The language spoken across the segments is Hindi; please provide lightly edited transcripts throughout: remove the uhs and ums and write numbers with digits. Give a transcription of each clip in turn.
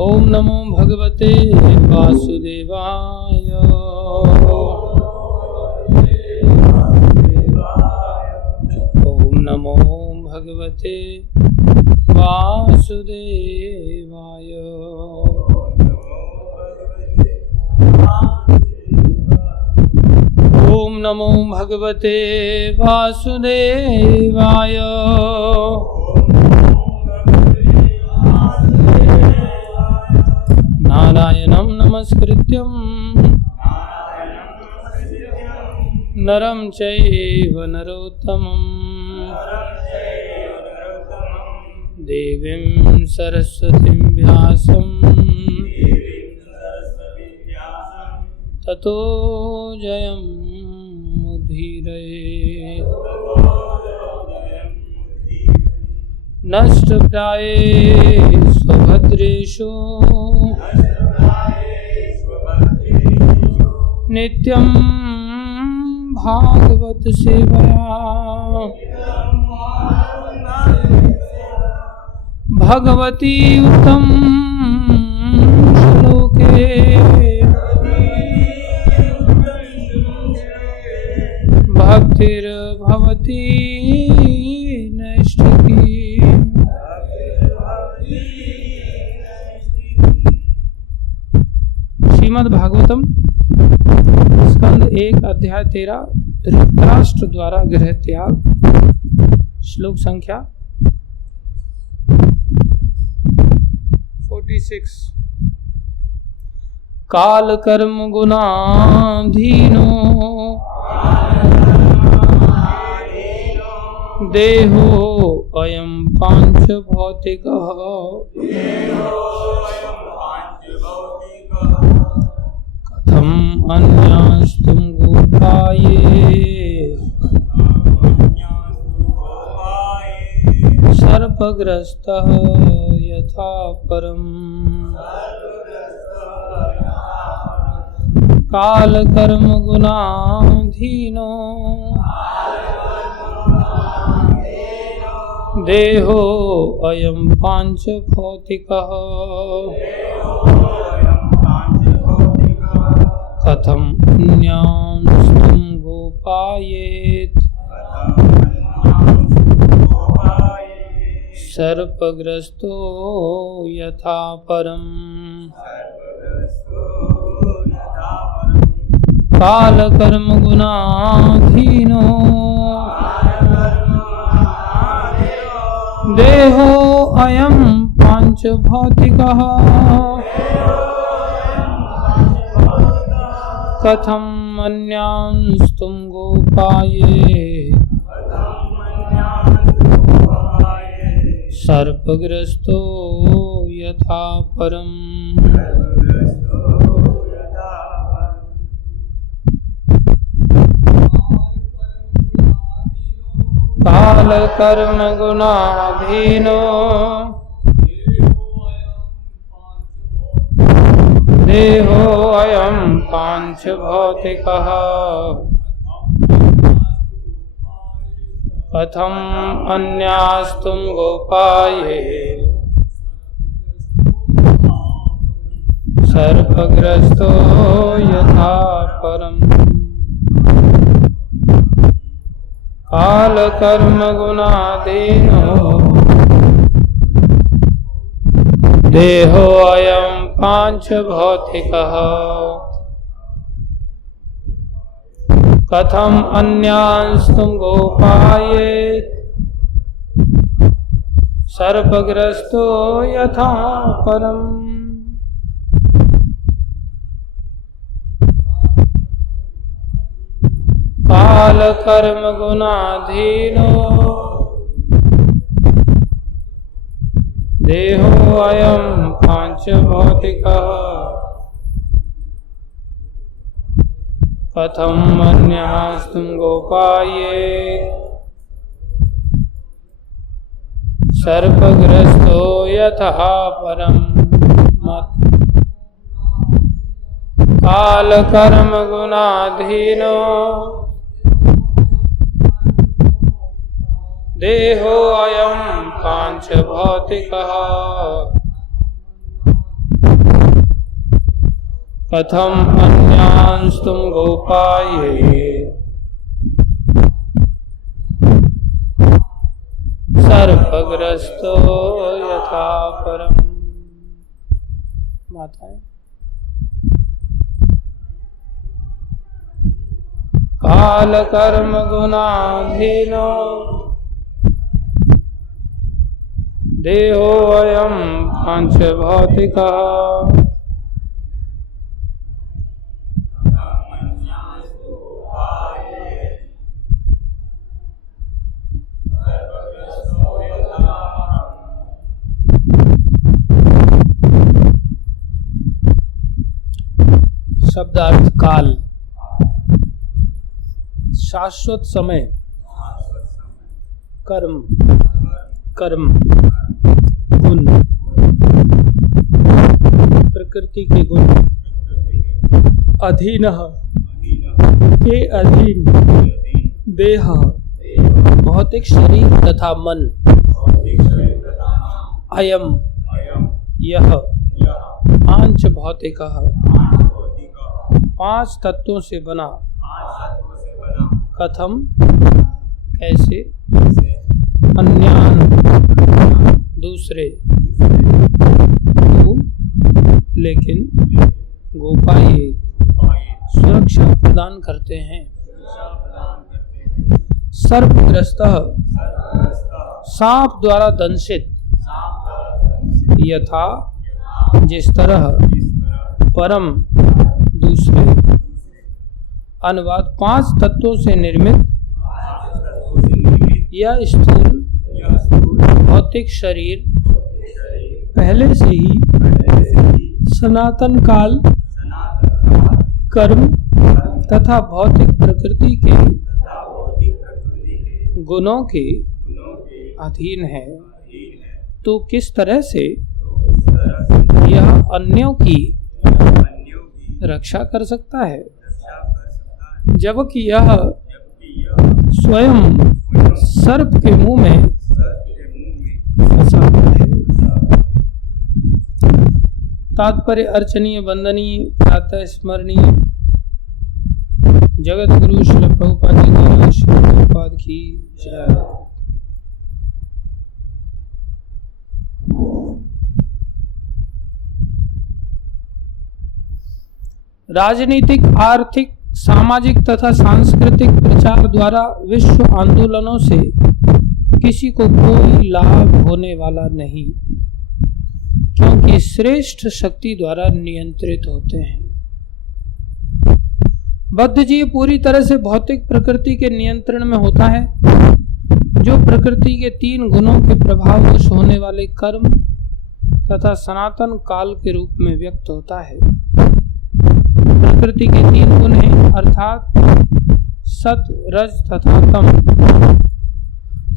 ओम नमो भगवते वासुदेवाय। ओम नमो भगवते वासुदेवाय। ओम नमो भगवते वासुदेवाय। नारायणं नमस्कृत्यं नरं चैव नरोत्तमं देवीं सरस्वतीं व्यासं ततो जयमुदीरये। नष्टप्रायेषु भद्रेषु नित्यं भागवत सेवया भगवती उत्तम श्लोके भक्तिर्भवती नैष्ठिकी। श्रीमद् भागवतम स्कंद 1 अध्याय 13 धृतराष्ट्र द्वारा गृह त्याग। श्लोक संख्या 46। काल कर्म गुणाधीनो देहो अयं पांच भौतिकः। कथम अन्यास्तुम गोपाये सर्पग्रस्तः यथा परम्। काल कर्म गुणाधीनो देहो अयं पांच भौतिकः। कथम अन्यांस्तुम गोपायेत सर्पग्रस्तो यथा परम्। काल कर्म गुणाधीनो देहो अयं पांच भौतिकः। कथम अन्यांस्तुम गोपाये सर्पग्रस्तो यथा परम्। काल कर्म गुणाधीनो देहो अयं पांच भौतिकः। कथम अन्यास्तुम गोपाये सर्पग्रस्तो यथा परम्। काल कर्म गुणाधीनो देहो अयं पांच भौतिकः। कथम अन्यांस्तुम गोपायेत सर्पग्रस्तो यथा परम्। काल कर्म गुणाधीनो देहो अयं पांच भौतिकः। कथम अन्यास्तुम गोपायेत सर्पग्रस्तो यथा परम्। काल कर्म गुणाधीनो देहो अयं पांच भौतिकः। कथम अन्यांस्तुम गोपाये सर्पग्रस्तो यथा परम। माताएं, काल कर्म गुणाधीनो देहो अयम पांच भौतिका शब्दार्थ काल, शाश्वत समय, कर्म, कर्म, गुण, प्रकृति के गुण, अधीनः के अधीन, देह, भौतिक शरीर तथा मन, अयम, यह, पांच भौतिकः, पांच तत्वों से बना, कथम, कैसे, अन्यान, दूसरे, तो, लेकिन, गोपाये, सुरक्षा प्रदान करते हैं, सर्पग्रस्तः, सांप द्वारा दंशित, यथा, जिस तरह, परम, दूसरे। अनुवाद, पांच तत्वों से निर्मित यह स्थूल भौतिक शरीर पहले से ही सनातन काल, कर्म तथा भौतिक प्रकृति के गुणों के अधीन है, तो किस तरह से यह अन्यों की रक्षा कर सकता है, जबकि यह स्वयं सर्प के मुंह में फंसा हुआ है। तात्पर्य अर्चनीय, वंदनीय, प्रातः स्मरणीय जगत गुरु श्रील प्रभुपाद जी को, श्रील प्रभुपाद की जय। राजनीतिक, आर्थिक, सामाजिक तथा सांस्कृतिक प्रचार द्वारा विश्व आंदोलनों से किसी को कोई लाभ होने वाला नहीं, क्योंकि श्रेष्ठ शक्ति द्वारा नियंत्रित होते हैं। बद्ध जीव पूरी तरह से भौतिक प्रकृति के नियंत्रण में होता है, जो प्रकृति के तीन गुणों के प्रभाववश होने वाले कर्म तथा सनातन काल के रूप में व्यक्त होता है। प्रकृति के तीन गुण हैं, अर्थात सत, रज तथा तम।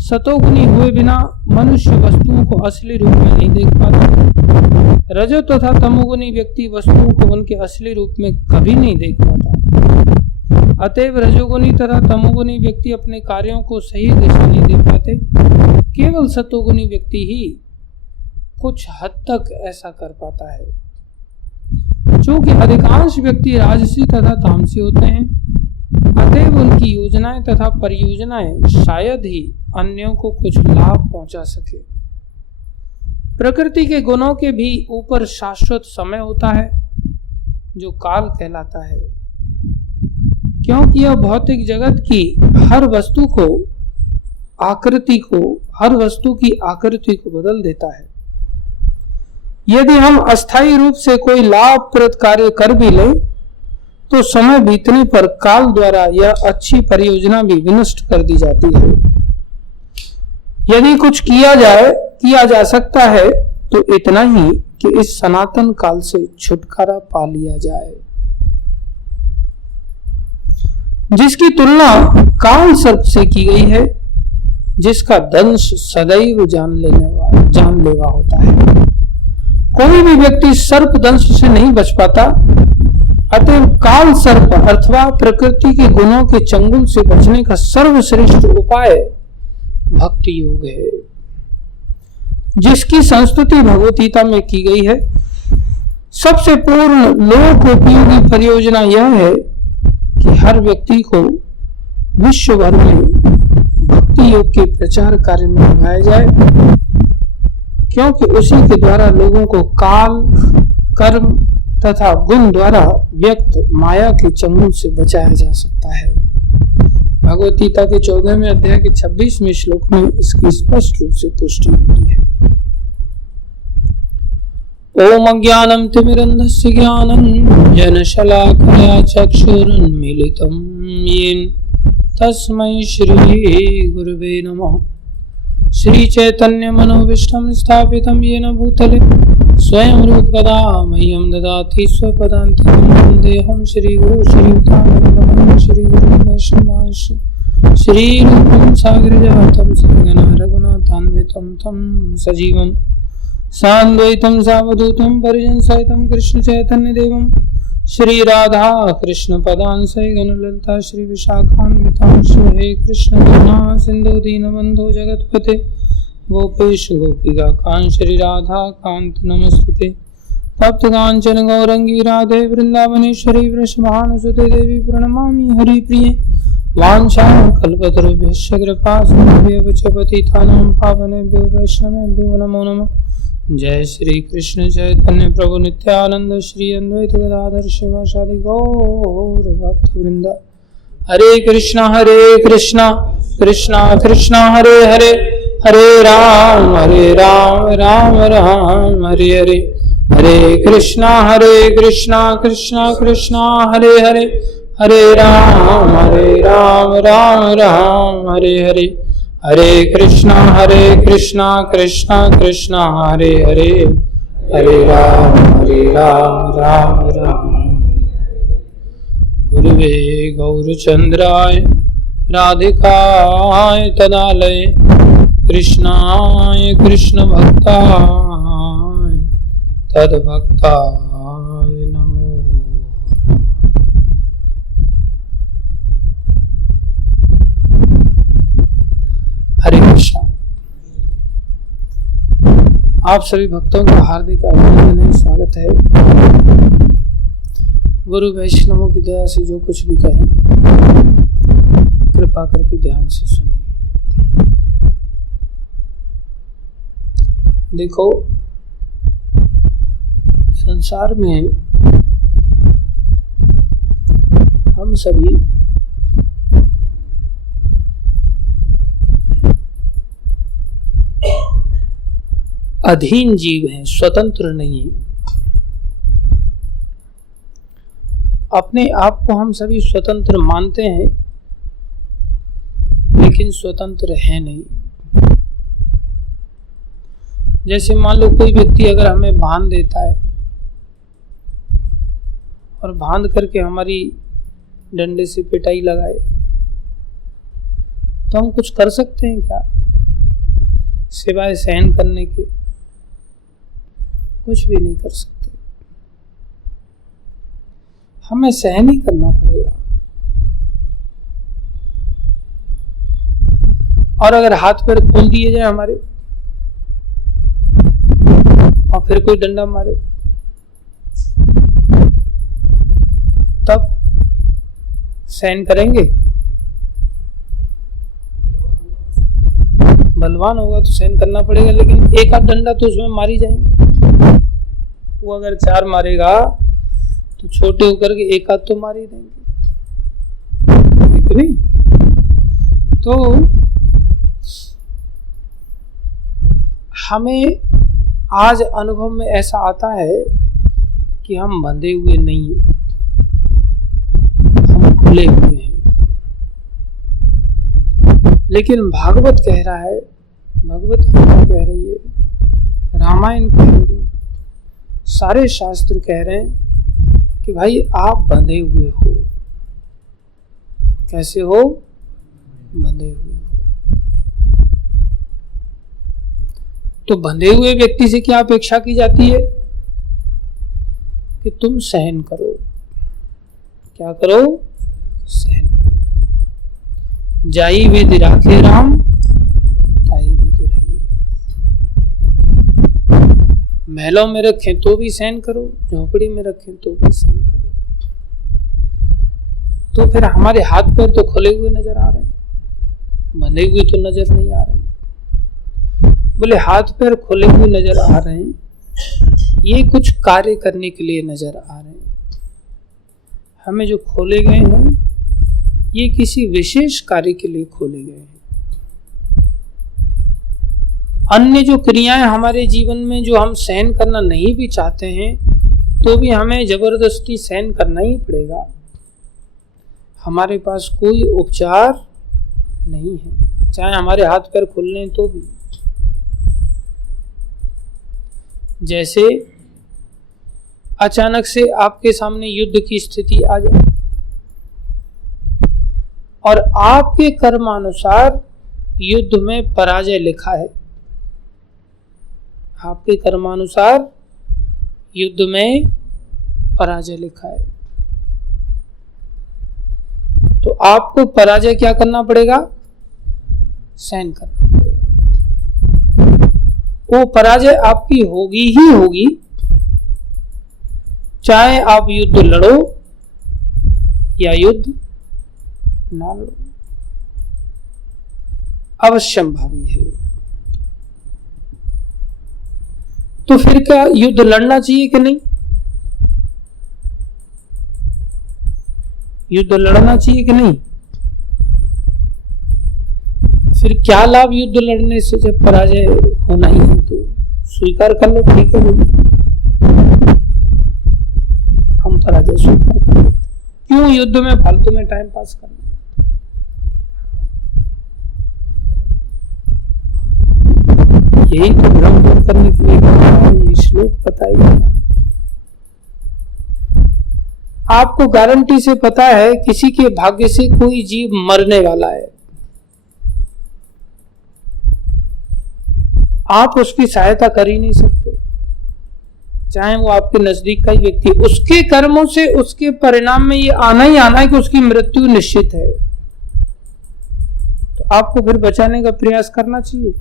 सतोगुणी हुए बिना मनुष्य वस्तुओं को असली रूप में नहीं देख पाता। रजो तथा तमोगुणी व्यक्ति वस्तुओं को उनके असली रूप में कभी नहीं देख पाता। अतएव रजोगुणी तथा तमोगुणी व्यक्ति अपने कार्यों को सही दिशा नहीं दे पाते। केवल सतोगुणी व्यक्ति ही कुछ हद तक ऐसा कर पाता है। चूंकि अधिकांश व्यक्ति राजसी तथा तामसी होते हैं, अतएव उनकी योजनाएं तथा परियोजनाएं शायद ही अन्यों को कुछ लाभ पहुंचा सके। प्रकृति के गुणों के भी ऊपर शाश्वत समय होता है, जो काल कहलाता है, क्योंकि यह भौतिक जगत की हर वस्तु की आकृति को बदल देता है। यदि हम अस्थायी रूप से कोई लाभप्रद कार्य कर भी ले, तो समय बीतने पर काल द्वारा यह अच्छी परियोजना भी विनष्ट कर दी जाती है। यदि कुछ किया जा सकता है, तो इतना ही कि इस सनातन काल से छुटकारा पा लिया जाए, जिसकी तुलना काल सर्प से की गई है, जिसका दंश सदैव जानलेवा होता है। कोई भी व्यक्ति सर्प दंश से नहीं बच पाता। अतएव काल सर्प अथवा प्रकृति के गुणों के चंगुल से बचने का सर्वश्रेष्ठ उपाय भक्ति योग है, जिसकी संस्तुति भगवत गीता में की गई है। सबसे पूर्ण लोक उपयोगी परियोजना यह है कि हर व्यक्ति को विश्व भर में भक्ति योग के प्रचार कार्य में लगाया जाए, क्योंकि उसी के द्वारा लोगों को काल, कर्म तथा गुण द्वारा व्यक्त माया के चंगुल से बचाया जा सकता है। भगवद गीता के 14वें अध्याय के 26वें श्लोक में इसकी स्पष्ट रूप से पुष्टि होती है। ओम अज्ञानम तिमिरन्धस्य ज्ञानञ्जन शलाकया चक्षुरुन्मीलितं येन तस्मै श्री गुरुवे नमः। श्री चैतन्य मनोभीष्टं स्थापितं येन भूतले स्वयं रूपकदा मह्यं ददाति स्वपदान्तिकं। वन्देऽहं श्रीगुरुं श्रीयुतां श्रीगुरुं वैष्णवांश श्रीरूपं साग्रजातं सद्गुणा रघुनाथान्वितं तं सजीवं सान्द्वैतं सावधूतं परिजनसहितं कृष्ण चैतन्य देवं श्री राधा कृष्ण पदांसै गणललिता श्री विशाखान्वितांश। हे कृष्ण करुणा सिंधु दीनबंधो जगत्पते गोपेश गोपिका कांत श्री राधा कांत नमस्ते। तप्त कांचन गौरंगी राधे वृंदावनेश्वरी वृषभानुसुते देवी प्रणमामि हरिप्रिये। वाञ्छाकल्पतरुभ्यश्च कृपा सिन्धुभ्यश्च पतितानां पावनेभ्यो वैष्णवेभ्यो नमो नमः। जय श्री कृष्ण चैतन्य प्रभु नित्यानंद श्री अद्वैत गदाधर शिवासादि गौर भक्त वृंद। हरे कृष्णा कृष्णा कृष्णा हरे हरे, हरे राम राम राम हरे हरे। हरे कृष्णा कृष्णा कृष्णा हरे हरे, हरे राम राम राम हरे हरे। हरे कृष्णा कृष्णा कृष्णा हरे हरे, हरे राम राम। गुरुवे गौरचंद्राय राधिकाय तदालय कृष्णाय कृष्ण भक्ताय तद्भक्ताय नमो। हरे कृष्णा। आप सभी भक्तों का हार्दिक अभिनंदन, स्वागत है। गुरु वैष्णवों की दया से जो कुछ भी कहें कृपा करके ध्यान से सुनिए। देखो, संसार में हम सभी अधीन जीव हैं, स्वतंत्र नहीं है। अपने आप को हम सभी स्वतंत्र मानते हैं, लेकिन स्वतंत्र है नहीं। जैसे मान लो कोई व्यक्ति अगर हमें बांध देता है और बांध करके हमारी डंडे से पिटाई लगाए, तो हम कुछ कर सकते हैं क्या सिवाय सहन करने के? कुछ भी नहीं कर सकते। हमें सहन ही करना पड़ेगा। और अगर हाथ पैर खोल दिए जाए हमारे और फिर कोई डंडा मारे, तब सहन करेंगे? बलवान होगा तो सहन करना पड़ेगा, लेकिन एक आध डंडा तो उसमें मारी जाएंगे। वो अगर 4 मारेगा तो छोटे होकर के एक आध तो मार ही देंगे, नहीं? तो हमें आज अनुभव में ऐसा आता है कि हम बंधे हुए नहीं हैं, हम खुले हुए हैं। लेकिन भागवत कह रहा है, भगवत गीता कह रही है, रामायण कह रही है, सारे शास्त्र कह रहे हैं कि भाई आप बंधे हुए हो। कैसे हो? बंधे हुए हो। तो बंधे हुए व्यक्ति से क्या अपेक्षा की जाती है? कि तुम सहन करो। क्या करो? सहन करो। जाई वेद राखे राम, ताई वेद रहिए। महलों में रखें तो भी सहन करो, झोपड़ी में रखें तो भी सहन करो। तो फिर हमारे हाथ पैर तो खुले हुए नजर आ रहे हैं, बंधे हुए तो नजर नहीं आ रहे हैं। बोले हाथ पैर खुले हुए नजर आ रहे हैं, ये कुछ कार्य करने के लिए नजर आ रहे हैं। हमें जो खोले गए हैं ये किसी विशेष कार्य के लिए खोले गए हैं। अन्य जो क्रियाएं हमारे जीवन में जो हम सहन करना नहीं भी चाहते हैं तो भी हमें जबरदस्ती सहन करना ही पड़ेगा। हमारे पास कोई उपचार नहीं है, चाहे हमारे हाथ पैर खुल लें तो भी। जैसे अचानक से आपके सामने युद्ध की स्थिति आ जाए और आपके कर्मानुसार युद्ध में पराजय लिखा है, आपके कर्मानुसार युद्ध में पराजय लिखा है, तो आपको पराजय क्या करना पड़ेगा? सहन करना पड़ेगा। वो पराजय आपकी होगी ही होगी, चाहे आप युद्ध लड़ो या युद्ध ना लड़ो, अवश्यंभावी है। तो फिर क्या युद्ध लड़ना चाहिए कि नहीं? युद्ध लड़ना चाहिए कि नहीं? फिर क्या लाभ युद्ध लड़ने से जब पराजय होना ही है? तो स्वीकार कर लो, ठीक है हम पराजय स्वीकार कर लेते। क्यों युद्ध में फालतू में टाइम पास करना? यही तो भ्रम दूर करने के लिए ये श्लोक बताइए। आपको गारंटी से पता है किसी के भाग्य से कोई जीव मरने वाला है, आप उसकी सहायता कर ही नहीं सकते, चाहे वो आपके नजदीक का ही व्यक्ति। उसके कर्मों से उसके परिणाम में ये आना ही आना है कि उसकी मृत्यु निश्चित है। तो आपको फिर बचाने का प्रयास करना चाहिए।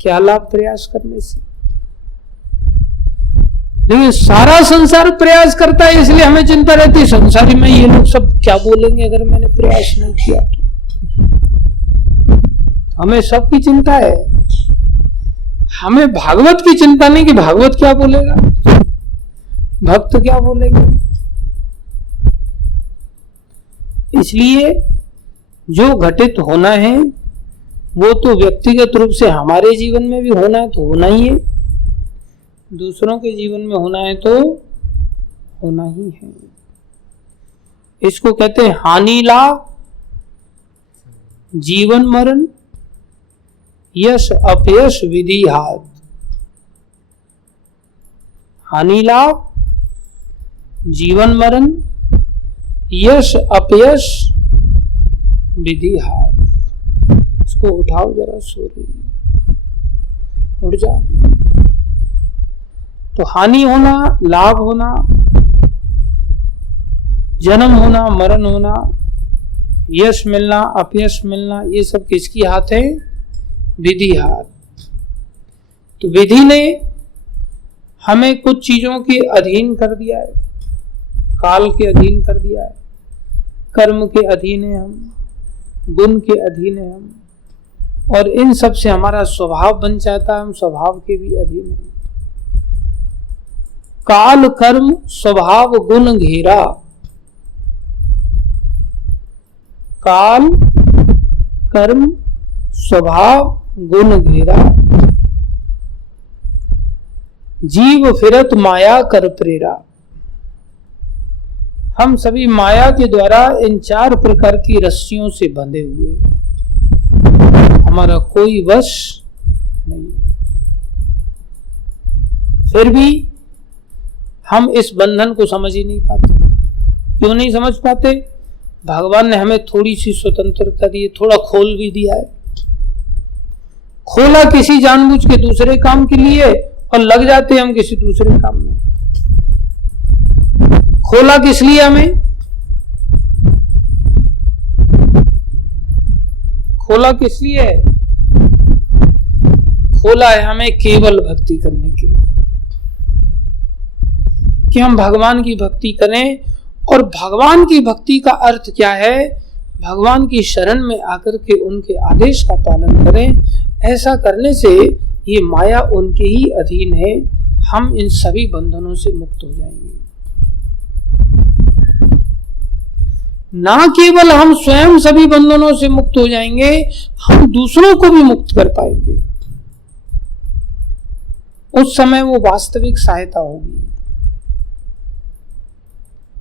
क्या लाभ प्रयास करने से? लेकिन सारा संसार प्रयास करता है, इसलिए हमें चिंता रहती है संसारी में ये लोग सब क्या बोलेंगे अगर मैंने प्रयास नहीं किया तो। हमें सबकी चिंता है, हमें भागवत की चिंता नहीं कि भागवत क्या बोलेगा, भक्त क्या बोलेंगे। इसलिए जो घटित होना है वो तो व्यक्तिगत रूप से हमारे जीवन में भी होना है तो होना ही है, दूसरों के जीवन में होना है तो होना ही है। इसको कहते हैं हानि लाभ, जीवन मरण, यश अपयश विधि हाथ। हानि लाभ, जीवन मरण, यश अपयश विधि हाथ। इसको उठाओ जरा, सो रही, उठ जा। तो हानि होना, लाभ होना, जन्म होना, मरण होना, यश मिलना, अपयश मिलना, ये सब किसकी हाथ है? विधि हाथ। तो विधि ने हमें कुछ चीजों के अधीन कर दिया है, काल के अधीन कर दिया है, कर्म के अधीन है हम, गुण के अधीन है हम, और इन सब से हमारा स्वभाव बन जाता है, हम स्वभाव के भी अधीन है। काल कर्म स्वभाव गुण घेरा, काल कर्म स्वभाव गुण घेरा, जीव फिरत माया कर प्रेरा। हम सभी माया के द्वारा इन 4 प्रकार की रस्सियों से बंधे हुए, हमारा कोई वश नहीं। फिर भी हम इस बंधन को समझ ही नहीं पाते। क्यों नहीं समझ पाते? भगवान ने हमें थोड़ी सी स्वतंत्रता दी है, थोड़ा खोल भी दिया है। खोला किसी जानबूझ के दूसरे काम के लिए और लग जाते हम किसी दूसरे काम में। खोला किस लिए हमें? खोला किस लिए है? खोला है हमें केवल भक्ति करने के लिए, कि हम भगवान की भक्ति करें। और भगवान की भक्ति का अर्थ क्या है? भगवान की शरण में आकर के उनके आदेश का पालन करें। ऐसा करने से ये माया उनके ही अधीन है, हम इन सभी बंधनों से मुक्त हो जाएंगे। ना केवल हम स्वयं सभी बंधनों से मुक्त हो जाएंगे, हम दूसरों को भी मुक्त कर पाएंगे। उस समय वो वास्तविक सहायता होगी,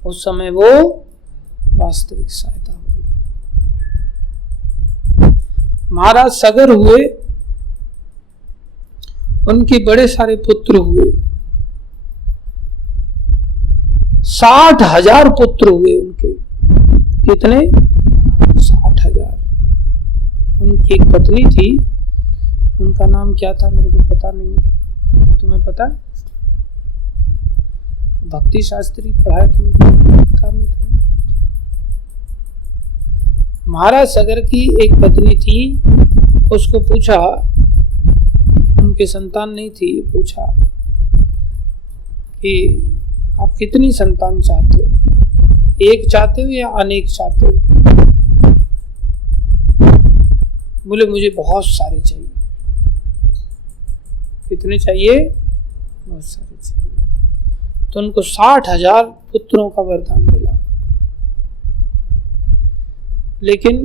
उस समय वो वास्तविक सहायता होगी। महाराज सगर हुए, उनके बड़े सारे पुत्र हुए, 60,000 पुत्र हुए उनके। कितने? 60,000। उनकी एक पत्नी थी, उनका नाम क्या था मेरे को पता नहीं, तुम्हें पता? भक्ति शास्त्री पढ़ाया तुमने, पता नहीं तुम्हें? महाराज सगर की एक पत्नी थी, उसको पूछा, उनके संतान नहीं थी, पूछा कि आप कितनी संतान चाहते हो, एक चाहते हो या अनेक चाहते हो? बोले मुझे बहुत सारे चाहिए। कितने चाहिए? बहुत सारे चाहिए। तो उनको 60,000 पुत्रों का वरदान मिला। लेकिन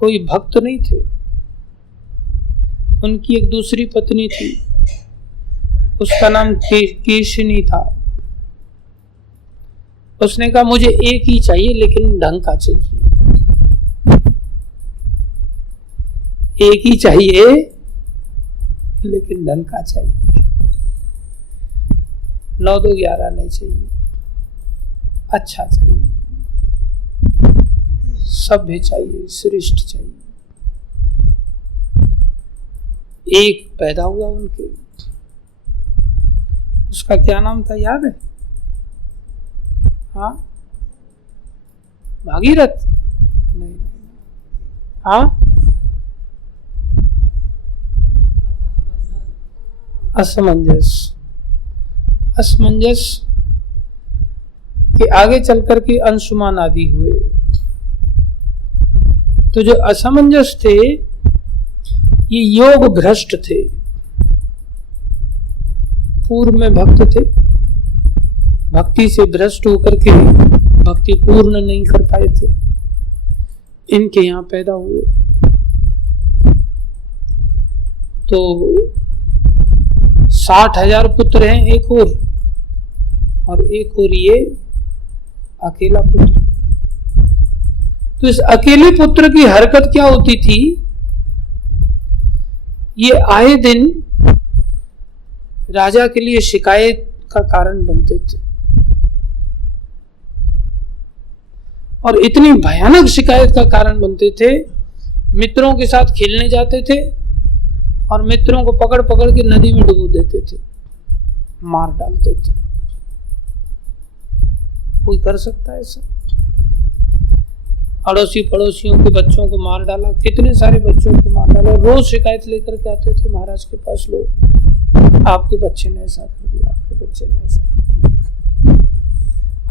कोई भक्त नहीं थे। उनकी एक दूसरी पत्नी थी, उसका नाम केशिनी था। उसने कहा मुझे एक ही चाहिए, लेकिन ढंग का चाहिए। एक ही चाहिए, लेकिन ढंग का चाहिए। 9 2 11 नहीं चाहिए, अच्छा चाहिए, सभ्य चाहिए, श्रेष्ठ चाहिए। एक पैदा हुआ उनके, उसका क्या नाम था याद है? हाँ, भागीरथ नहीं, हाँ, असमंजस। असमंजस के आगे चल करके अंशुमान आदि हुए। तो जो असमंजस थे, ये योग भ्रष्ट थे, पूर्व में भक्त थे, भक्ति से भ्रष्ट होकर के भक्ति पूर्ण नहीं कर पाए थे, इनके यहाँ पैदा हुए। तो 60,000 पुत्र हैं एक और एक और ये अकेला पुत्र। तो इस अकेले पुत्र की हरकत क्या होती थी? ये आए दिन राजा के लिए शिकायत का कारण बनते थे, और इतनी भयानक शिकायत का कारण बनते थे। मित्रों के साथ खेलने जाते थे और मित्रों को पकड़ पकड़ के नदी में डुबो देते थे, मार डालते थे। कोई कर सकता है ऐसा? अड़ोसी पड़ोसियों के बच्चों को मार डाला, कितने सारे बच्चों को मार डाला। रोज शिकायत लेकर के आते थे महाराज के पास लोग, आपके बच्चे ने ऐसा कर दिया, आपके बच्चे ने ऐसा कर दिया।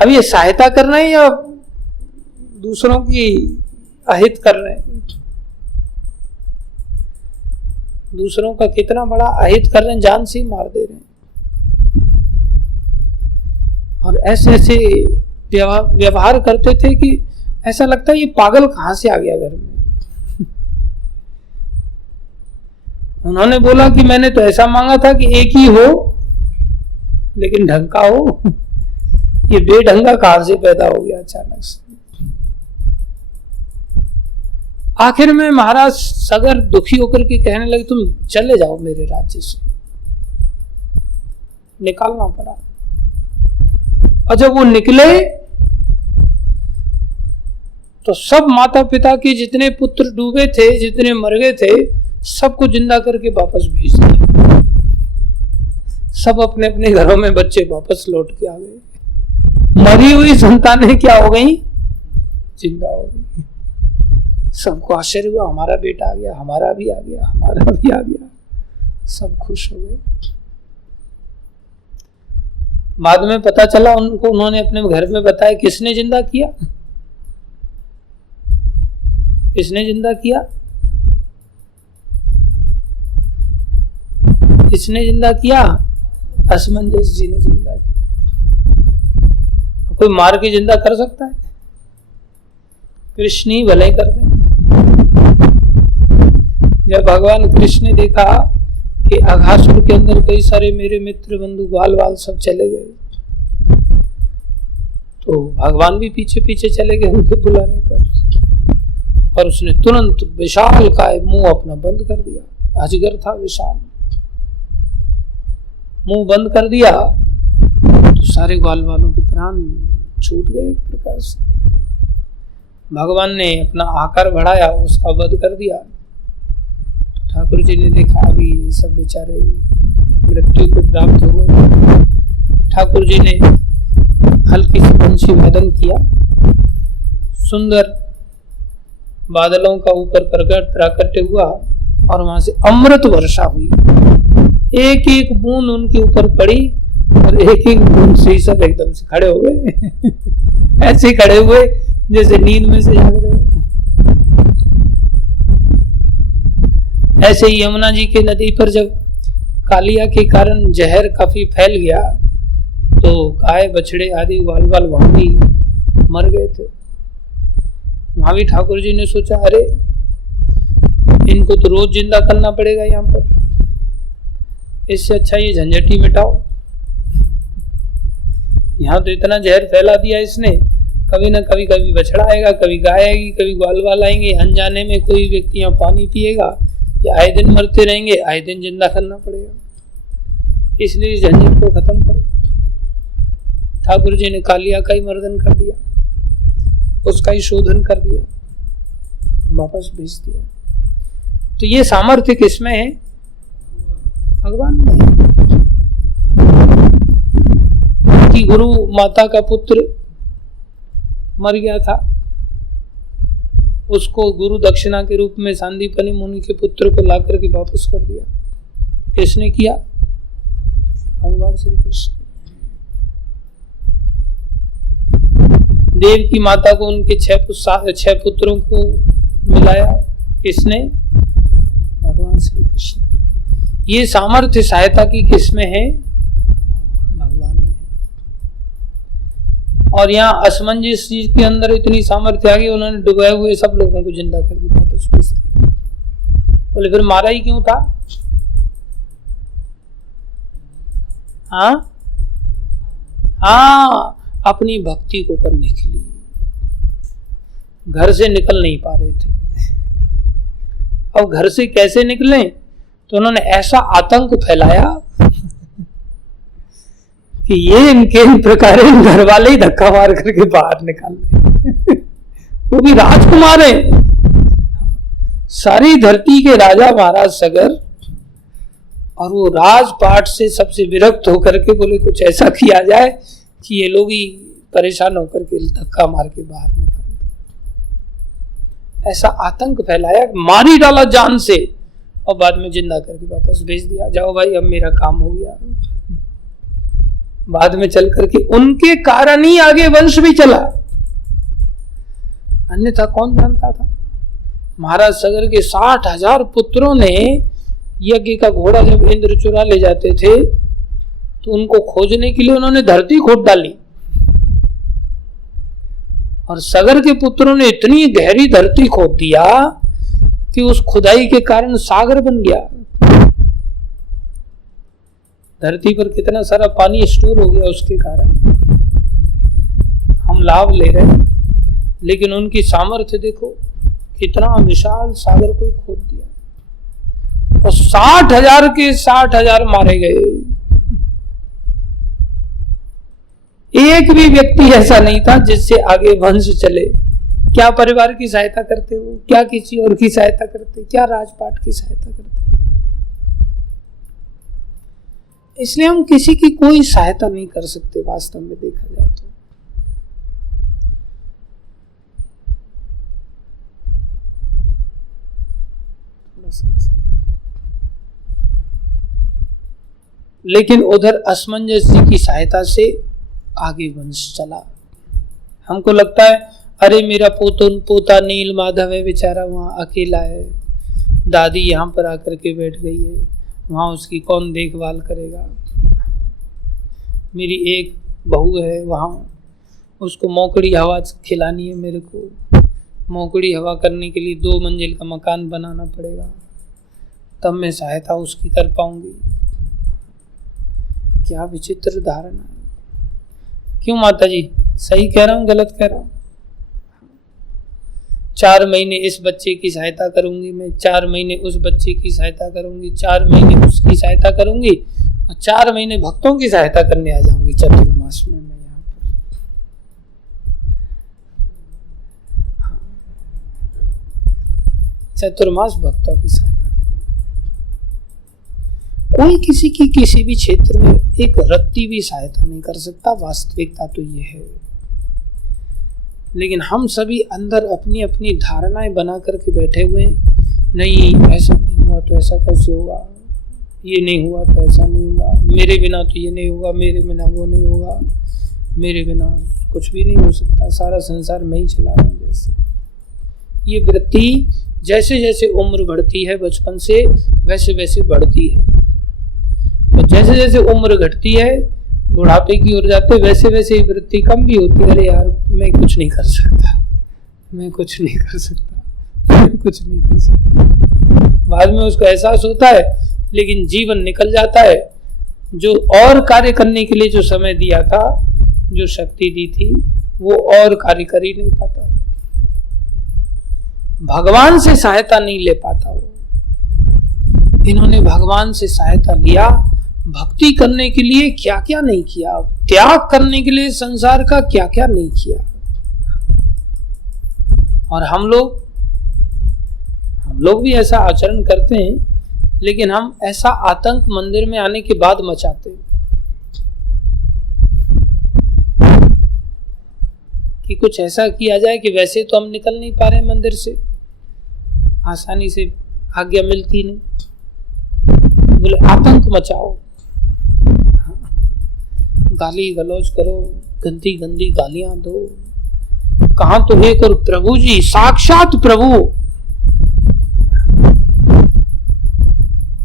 अब ये सहायता कर रहे हैं या दूसरों की अहित कर रहे हैं? दूसरों का कितना बड़ा अहित कर रहे हैं, जान से ही मार दे रहे हैं। और ऐसे ऐसे व्यवहार करते थे कि ऐसा लगता है ये पागल कहां से आ गया घर में। उन्होंने बोला कि मैंने तो ऐसा मांगा था कि एक ही हो, लेकिन ढंग का हो, ये बेढंगा कहां से पैदा हो गया अचानक से। आखिर में महाराज सगर दुखी होकर के कहने लगे तुम चले जाओ मेरे राज्य से। निकालना पड़ा। और जब वो निकले तो सब माता पिता के जितने पुत्र डूबे थे, जितने मर गए थे, सबको जिंदा करके वापस भेज दिया। सब अपने अपने घरों में बच्चे वापस लौट के आ गए। मरी हुई संतानें क्या हो गई? जिंदा हो गई। सबको आश्चर्य हुआ, हमारा बेटा आ गया, हमारा भी आ गया, हमारा भी आ गया। सब खुश हो गए। बाद में पता चला उनको, उन्होंने अपने घर में बताया, किसने जिंदा किया? किसने जिंदा किया? किसने जिंदा किया? असमंजस जी ने जिंदा किया। कोई मार के जिंदा कर सकता है? कृष्ण ही भले कर दे। जब भगवान कृष्ण ने देखा कि अघासुर के अंदर कई सारे मेरे मित्र बंधु ग्वाल वाल सब चले गए, तो भगवान भी पीछे पीछे चले गए उनके बुलाने पर, और उसने तुरंत विशाल काय मुंह अपना बंद कर दिया। अजगर था विशाल, मुंह बंद कर दिया तो सारे ग्वाल वालों के प्राण छूट गए एक प्रकार से। भगवान ने अपना आकार बढ़ाया, उसका वध कर दिया। तो ठाकुर जी ने देखा अभी ये सब बेचारे मृत्यु को प्राप्त हो गए। ठाकुर जी ने हल्की सी बंशी वादन किया, सुंदर बादलों का ऊपर प्राकट्य हुआ और वहां से अमृत वर्षा हुई। एक एक बूंद उनके ऊपर पड़ी और एक एक बूंद से ही सब एकदम से खड़े हो गए। ऐसे खड़े हुए जैसे नींद में से जाग रहे हो। ऐसे ही यमुना जी के नदी पर जब कालिया के कारण जहर काफी फैल गया तो गाय बछड़े आदि ग्वाल वाल वहां भी मर गए थे। वहां भी ठाकुर जी ने सोचा, अरे इनको तो रोज जिंदा करना पड़ेगा यहाँ पर, इससे अच्छा ये झंझट ही मिटाओ। यहाँ तो इतना जहर फैला दिया इसने, कभी ना कभी कभी बछड़ा आएगा, कभी गाय आएगी, कभी ग्वाल वाल आएंगे, अनजाने में कोई व्यक्ति यहाँ पानी पिएगा, या आए दिन मरते रहेंगे, आए दिन जिंदा करना पड़ेगा। इसलिए झंझट को खत्म करो। ठाकुर जी ने कालिया का ही मर्दन कर दिया, उसका ही शोधन कर दिया, वापस भेज दिया। तो ये सामर्थ्य किसमें है? भगवान में है। कि गुरु माता का पुत्र मर गया था, उसको गुरु दक्षिणा के रूप में सांदीपनि मुनि के पुत्र को लाकर के वापस कर दिया। किसने किया? भगवान श्री कृष्ण। देव की माता को उनके 6 पुत्रों को मिलाया, किसने? भगवान श्री कृष्ण। ये सामर्थ्य सहायता की किसमें है? भगवान में। और यहाँ असमंजस जी के अंदर इतनी सामर्थ्य आ गई, उन्होंने डुबाए हुए सब लोगों को जिंदा करके वापस भेज दिया। बोले फिर मारा ही क्यों था? हाँ, अपनी भक्ति को करने के लिए। घर से निकल नहीं पा रहे थे। अब घर से कैसे निकले? तो उन्होंने ऐसा आतंक फैलाया कि ये इनके प्रकार घर वाले ही धक्का मार करके बाहर निकाल रहे। वो भी राजकुमार है, सारी धरती के राजा महाराज सगर, और वो राजपाट से सबसे विरक्त होकर के बोले कुछ ऐसा किया जाए कि ये लोग ही परेशान होकर के धक्का मार के बाहर निकाल। ऐसा आतंक फैलाया, मारी डाला जान से, और बाद में जिंदा करके वापस भेज दिया। जाओ भाई, अब मेरा काम हो गया। बाद में चल करके उनके कारण ही आगे वंश भी चला, अन्यथा कौन जानता था। महाराज सगर के 60,000 पुत्रों ने यज्ञ का घोड़ा जब इंद्र चुरा ले जाते थे तो उनको खोजने के लिए उन्होंने धरती खोद डाली, और सगर के पुत्रों ने इतनी गहरी धरती खोद दिया कि उस खुदाई के कारण सागर बन गया। धरती पर कितना सारा पानी स्टोर हो गया, उसके कारण हम लाभ ले रहे हैं। लेकिन उनकी सामर्थ्य देखो, कितना विशाल सागर को खोद दिया, और 60,000 के 60,000 मारे गए। एक भी व्यक्ति ऐसा नहीं था जिससे आगे वंश चले। क्या परिवार की सहायता करते हो, क्या किसी और की सहायता करते, क्या राजपाट की सहायता करते। इसलिए हम किसी की कोई सहायता नहीं कर सकते वास्तव में देखा जाए तो। लेकिन उधर असमंजस जी की सहायता से आगे वंश चला। हमको लगता है अरे मेरा पोता नील माधव है, बेचारा वहाँ अकेला है, दादी यहाँ पर आकर के बैठ गई है, वहाँ उसकी कौन देखभाल करेगा। मेरी एक बहू है वहाँ, उसको मौकड़ी हवा खिलानी है, मेरे को मौकड़ी हवा करने के लिए 2 मंजिल का मकान बनाना पड़ेगा, तब मैं सहायता उसकी कर पाऊंगी। क्या विचित्र धारणा है। क्यों माता जी, सही कह रहा हूँ गलत कह रहा हूँ? 4 महीने इस बच्चे की सहायता करूंगी मैं, 4 महीने उस बच्चे की सहायता करूंगी, 4 महीने उसकी सहायता करूंगी और 4 महीने भक्तों की सहायता करने आ जाऊंगी चतुर्मास में मैं यहाँ पर। चतुर्मास भक्तों की सहायता। कोई किसी की किसी भी क्षेत्र में एक रत्ती भी सहायता नहीं कर सकता, वास्तविकता तो ये है। लेकिन हम सभी अंदर अपनी अपनी धारणाएं बना करके बैठे हुए हैं, नहीं ऐसा नहीं हुआ तो ऐसा कैसे होगा, ये नहीं हुआ तो ऐसा नहीं हुआ, मेरे बिना तो ये नहीं होगा, मेरे बिना वो नहीं होगा, मेरे बिना कुछ भी नहीं हो सकता, सारा संसार मैं ही चला रहा हूँ। जैसे ये वृत्ति जैसे जैसे उम्र बढ़ती है बचपन से वैसे वैसे बढ़ती है, और जैसे जैसे उम्र घटती है बुढ़ापे की ओर जाते वैसे वैसे ही वृत्ति कम भी होती है। अरे यार मैं कुछ नहीं कर सकता, मैं कुछ नहीं कर सकता, मैं कुछ नहीं कर सकता। बाद में उसको एहसास होता है, लेकिन जीवन निकल जाता है। जो और कार्य करने के लिए जो समय दिया था, जो शक्ति दी थी, वो और कार्य कर ही नहीं पाता, भगवान से सहायता नहीं ले पाता वो। इन्होंने भगवान से सहायता लिया, भक्ति करने के लिए क्या क्या नहीं किया, त्याग करने के लिए संसार का क्या क्या नहीं किया। और हम लोग भी ऐसा आचरण करते हैं, लेकिन हम ऐसा आतंक मंदिर में आने के बाद मचाते हैं कि कुछ ऐसा किया जाए कि वैसे तो हम निकल नहीं पा रहे मंदिर से, आसानी से आज्ञा मिलती नहीं, बोले आतंक मचाओ, गाली गलौज करो, गंदी गंदी गालियां दो। कहां तो एक और प्रभु जी, साक्षात प्रभु,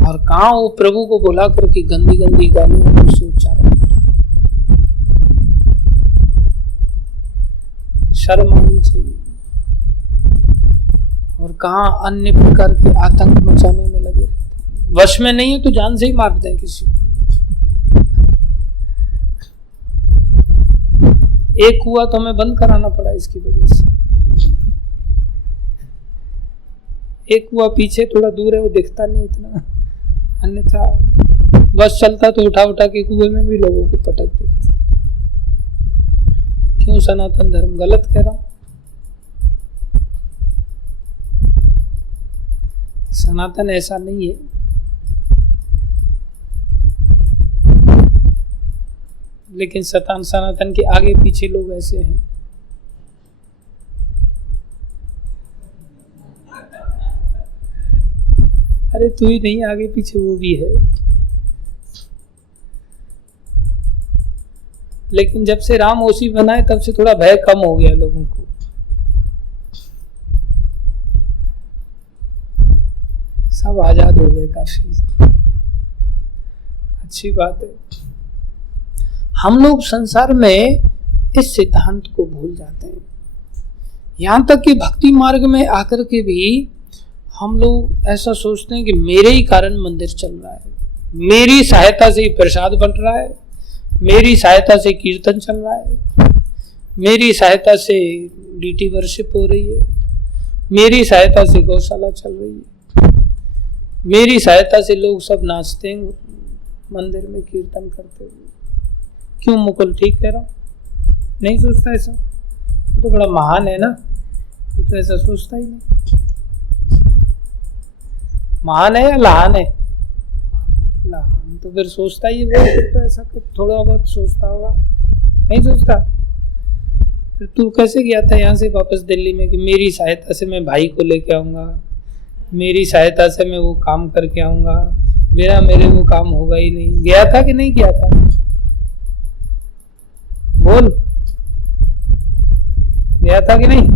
और कहां वो प्रभु को बुला करके गंदी गंदी गालियां से उच्चारण कर। शर्म आनी चाहिए। और कहां अन्य प्रकार के आतंक मचाने में लगे रहते। वश में नहीं है तो जान से ही मार दें किसी को। एक हुआ तो हमें बंद कराना पड़ा इसकी वजह से। एक हुआ पीछे थोड़ा दूर है, वो दिखता नहीं इतना, अन्यथा बस चलता तो उठा उठा के कुएं में भी लोगों को पटक देते। क्यों सनातन धर्म गलत कह रहा हूं? सनातन ऐसा नहीं है, लेकिन सनातन के आगे पीछे लोग ऐसे हैं। अरे तू ही नहीं, आगे पीछे वो भी है। लेकिन जब से राम ओसी बनाए तब से थोड़ा भय कम हो गया लोगों को। सब आजाद हो गए, काफी अच्छी बात है। हम लोग संसार में इस सिद्धांत को भूल जाते हैं। यहां तक कि भक्ति मार्ग में आकर के भी हम लोग ऐसा सोचते हैं कि मेरे ही कारण मंदिर चल रहा है, मेरी सहायता से ही प्रसाद बन रहा है, मेरी सहायता से कीर्तन चल रहा है, मेरी सहायता से डीटी वर्शिप हो रही है, मेरी सहायता से गौशाला चल रही है, मेरी सहायता से लोग सब नाचते हैं मंदिर में कीर्तन करते हुए। क्यों मुकुल, ठीक कह रहा हूँ? नहीं सोचता ऐसा? वो तो बड़ा महान है ना, वो तो ऐसा सोचता ही नहीं। महान है या लहान है? लहान तो फिर सोचता ही वो, तो ऐसा थोड़ा बहुत सोचता होगा, नहीं सोचता? फिर तू कैसे गया था यहाँ से वापस दिल्ली में कि मेरी सहायता से मैं भाई को लेके आऊंगा, मेरी सहायता से मैं वो काम करके आऊंगा, बिना मेरे वो काम होगा ही नहीं। गया था कि नहीं गया था? बोल, गया था कि नहीं?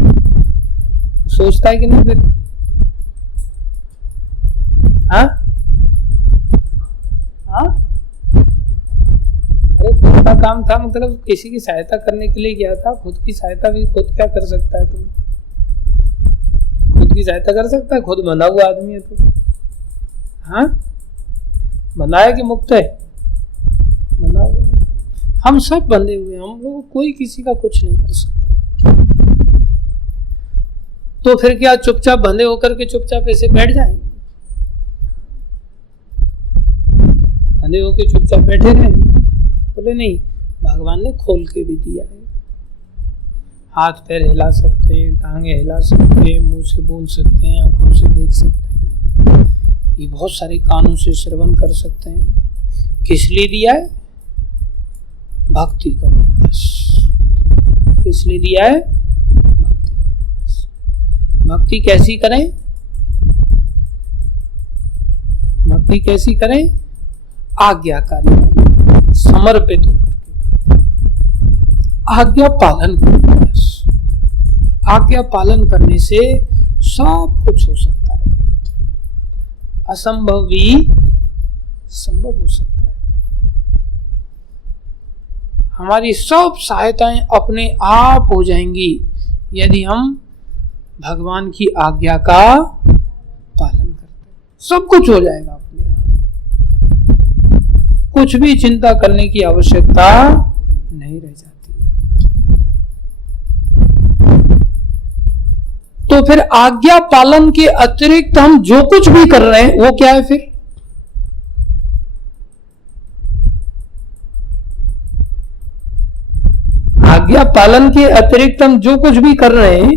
सोचता है कि नहीं फिर? हाँ हाँ, अरे खुद का काम था, मतलब किसी की सहायता करने के लिए गया था। खुद की सहायता भी खुद क्या कर सकता है? तुम खुद की सहायता कर सकता है? खुद बंधा हुआ आदमी है तू। हाँ, बंधा है कि मुक्त है? बंधा हुआ है। हम सब बंधे हुए हैं, हम लोग कोई किसी का कुछ नहीं कर सकता। तो फिर क्या चुपचाप बंधे होकर के चुपचाप ऐसे बैठ जाए? बंधे होकर चुपचाप बैठे रहे? बोले नहीं, भगवान ने खोल के भी दिया है। हाथ पैर हिला सकते हैं, टांगे हिला सकते हैं, मुंह से बोल सकते हैं, आंखों से देख सकते हैं, ये बहुत सारे कानों से श्रवण कर सकते हैं। किस लिए दिया है? भक्ति करो बस। किस लिए दिया है? भक्ति कैसी करें? भक्ति कैसी करें? आज्ञाकारी, समर्पित होकर के आज्ञा पालन करें बस। आज्ञा पालन करने से सब कुछ हो सकता है, असंभव भी संभव हो सकता है। हमारी सब सहायताएं अपने आप हो जाएंगी यदि हम भगवान की आज्ञा का पालन करते हैं। सब कुछ हो जाएगा अपने आप, कुछ भी चिंता करने की आवश्यकता नहीं रह जाती। तो फिर आज्ञा पालन के अतिरिक्त हम जो कुछ भी कर रहे हैं वो क्या है फिर? आज्ञा पालन के अतिरिक्त हम जो कुछ भी कर रहे हैं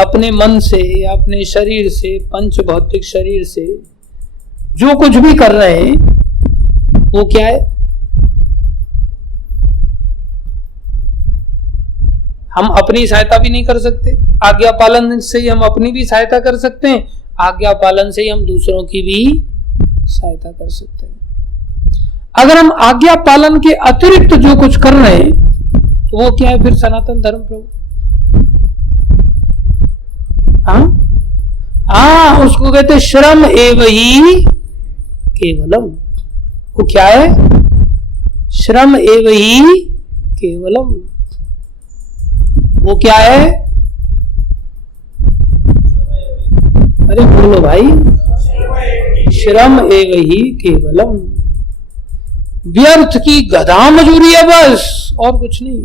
अपने मन से या अपने शरीर से, पंच भौतिक शरीर से जो कुछ भी कर रहे हैं वो क्या है? हम अपनी सहायता भी नहीं कर सकते। आज्ञा पालन से ही हम अपनी भी सहायता कर सकते हैं, आज्ञा पालन से ही हम दूसरों की भी सहायता कर सकते हैं। अगर हम आज्ञा पालन के अतिरिक्त जो कुछ कर रहे हैं तो वो क्या है फिर? सनातन धर्म प्रभु। हाँ, उसको कहते श्रम एव ही केवलम। वो क्या है? श्रम एव ही केवलम। वो क्या है? अरे बोलो भाई, श्रम एव ही केवलम। व्यर्थ की गधा मजूरी है बस, और कुछ नहीं।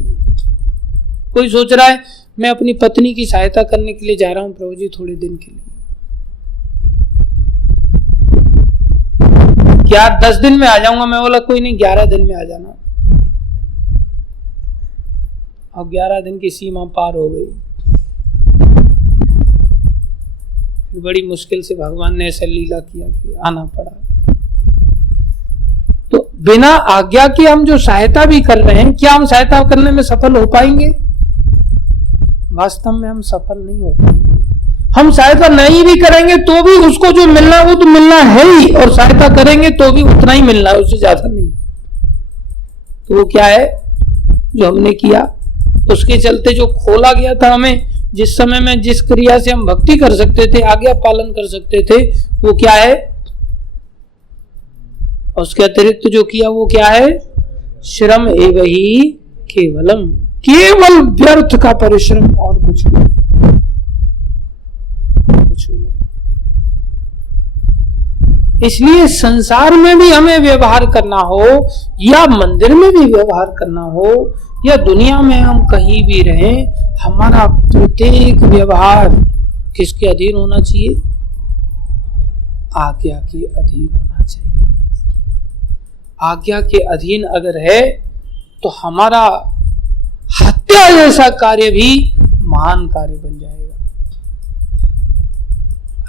कोई सोच रहा है मैं अपनी पत्नी की सहायता करने के लिए जा रहा हूं प्रभु जी थोड़े दिन के लिए, क्या 10 दिन में आ जाऊंगा? मैं बोला कोई नहीं, 11 दिन में आ जाना। अब 11 दिन की सीमा पार हो गई, बड़ी मुश्किल से भगवान ने ऐसा लीला किया कि आना पड़ा। तो बिना आज्ञा के हम जो सहायता भी कर रहे हैं, क्या हम सहायता करने में सफल हो पाएंगे? वास्तव में हम सफल नहीं हो पाएंगे। हम सहायता नहीं भी करेंगे तो भी उसको जो मिलना है वो तो मिलना है ही, और सहायता करेंगे तो भी उतना ही मिलना है, उससे ज्यादा नहीं। तो वो क्या है जो हमने किया? उसके चलते जो खोला गया था हमें, जिस समय में जिस क्रिया से हम भक्ति कर सकते थे, आज्ञा पालन कर सकते थे, वो क्या है? उसके अतिरिक्त जो किया वो क्या है? श्रम एव ही केवलम। केवल व्यर्थ का परिश्रम, और कुछ भी नहीं। इसलिए संसार में भी हमें व्यवहार करना हो, या मंदिर में भी व्यवहार करना हो, या दुनिया में हम कहीं भी रहें, हमारा प्रत्येक व्यवहार किसके अधीन होना चाहिए? आज्ञा के अधीन होना चाहिए। आज्ञा के अधीन अगर है तो हमारा हत्या जैसा कार्य भी महान कार्य बन जाएगा।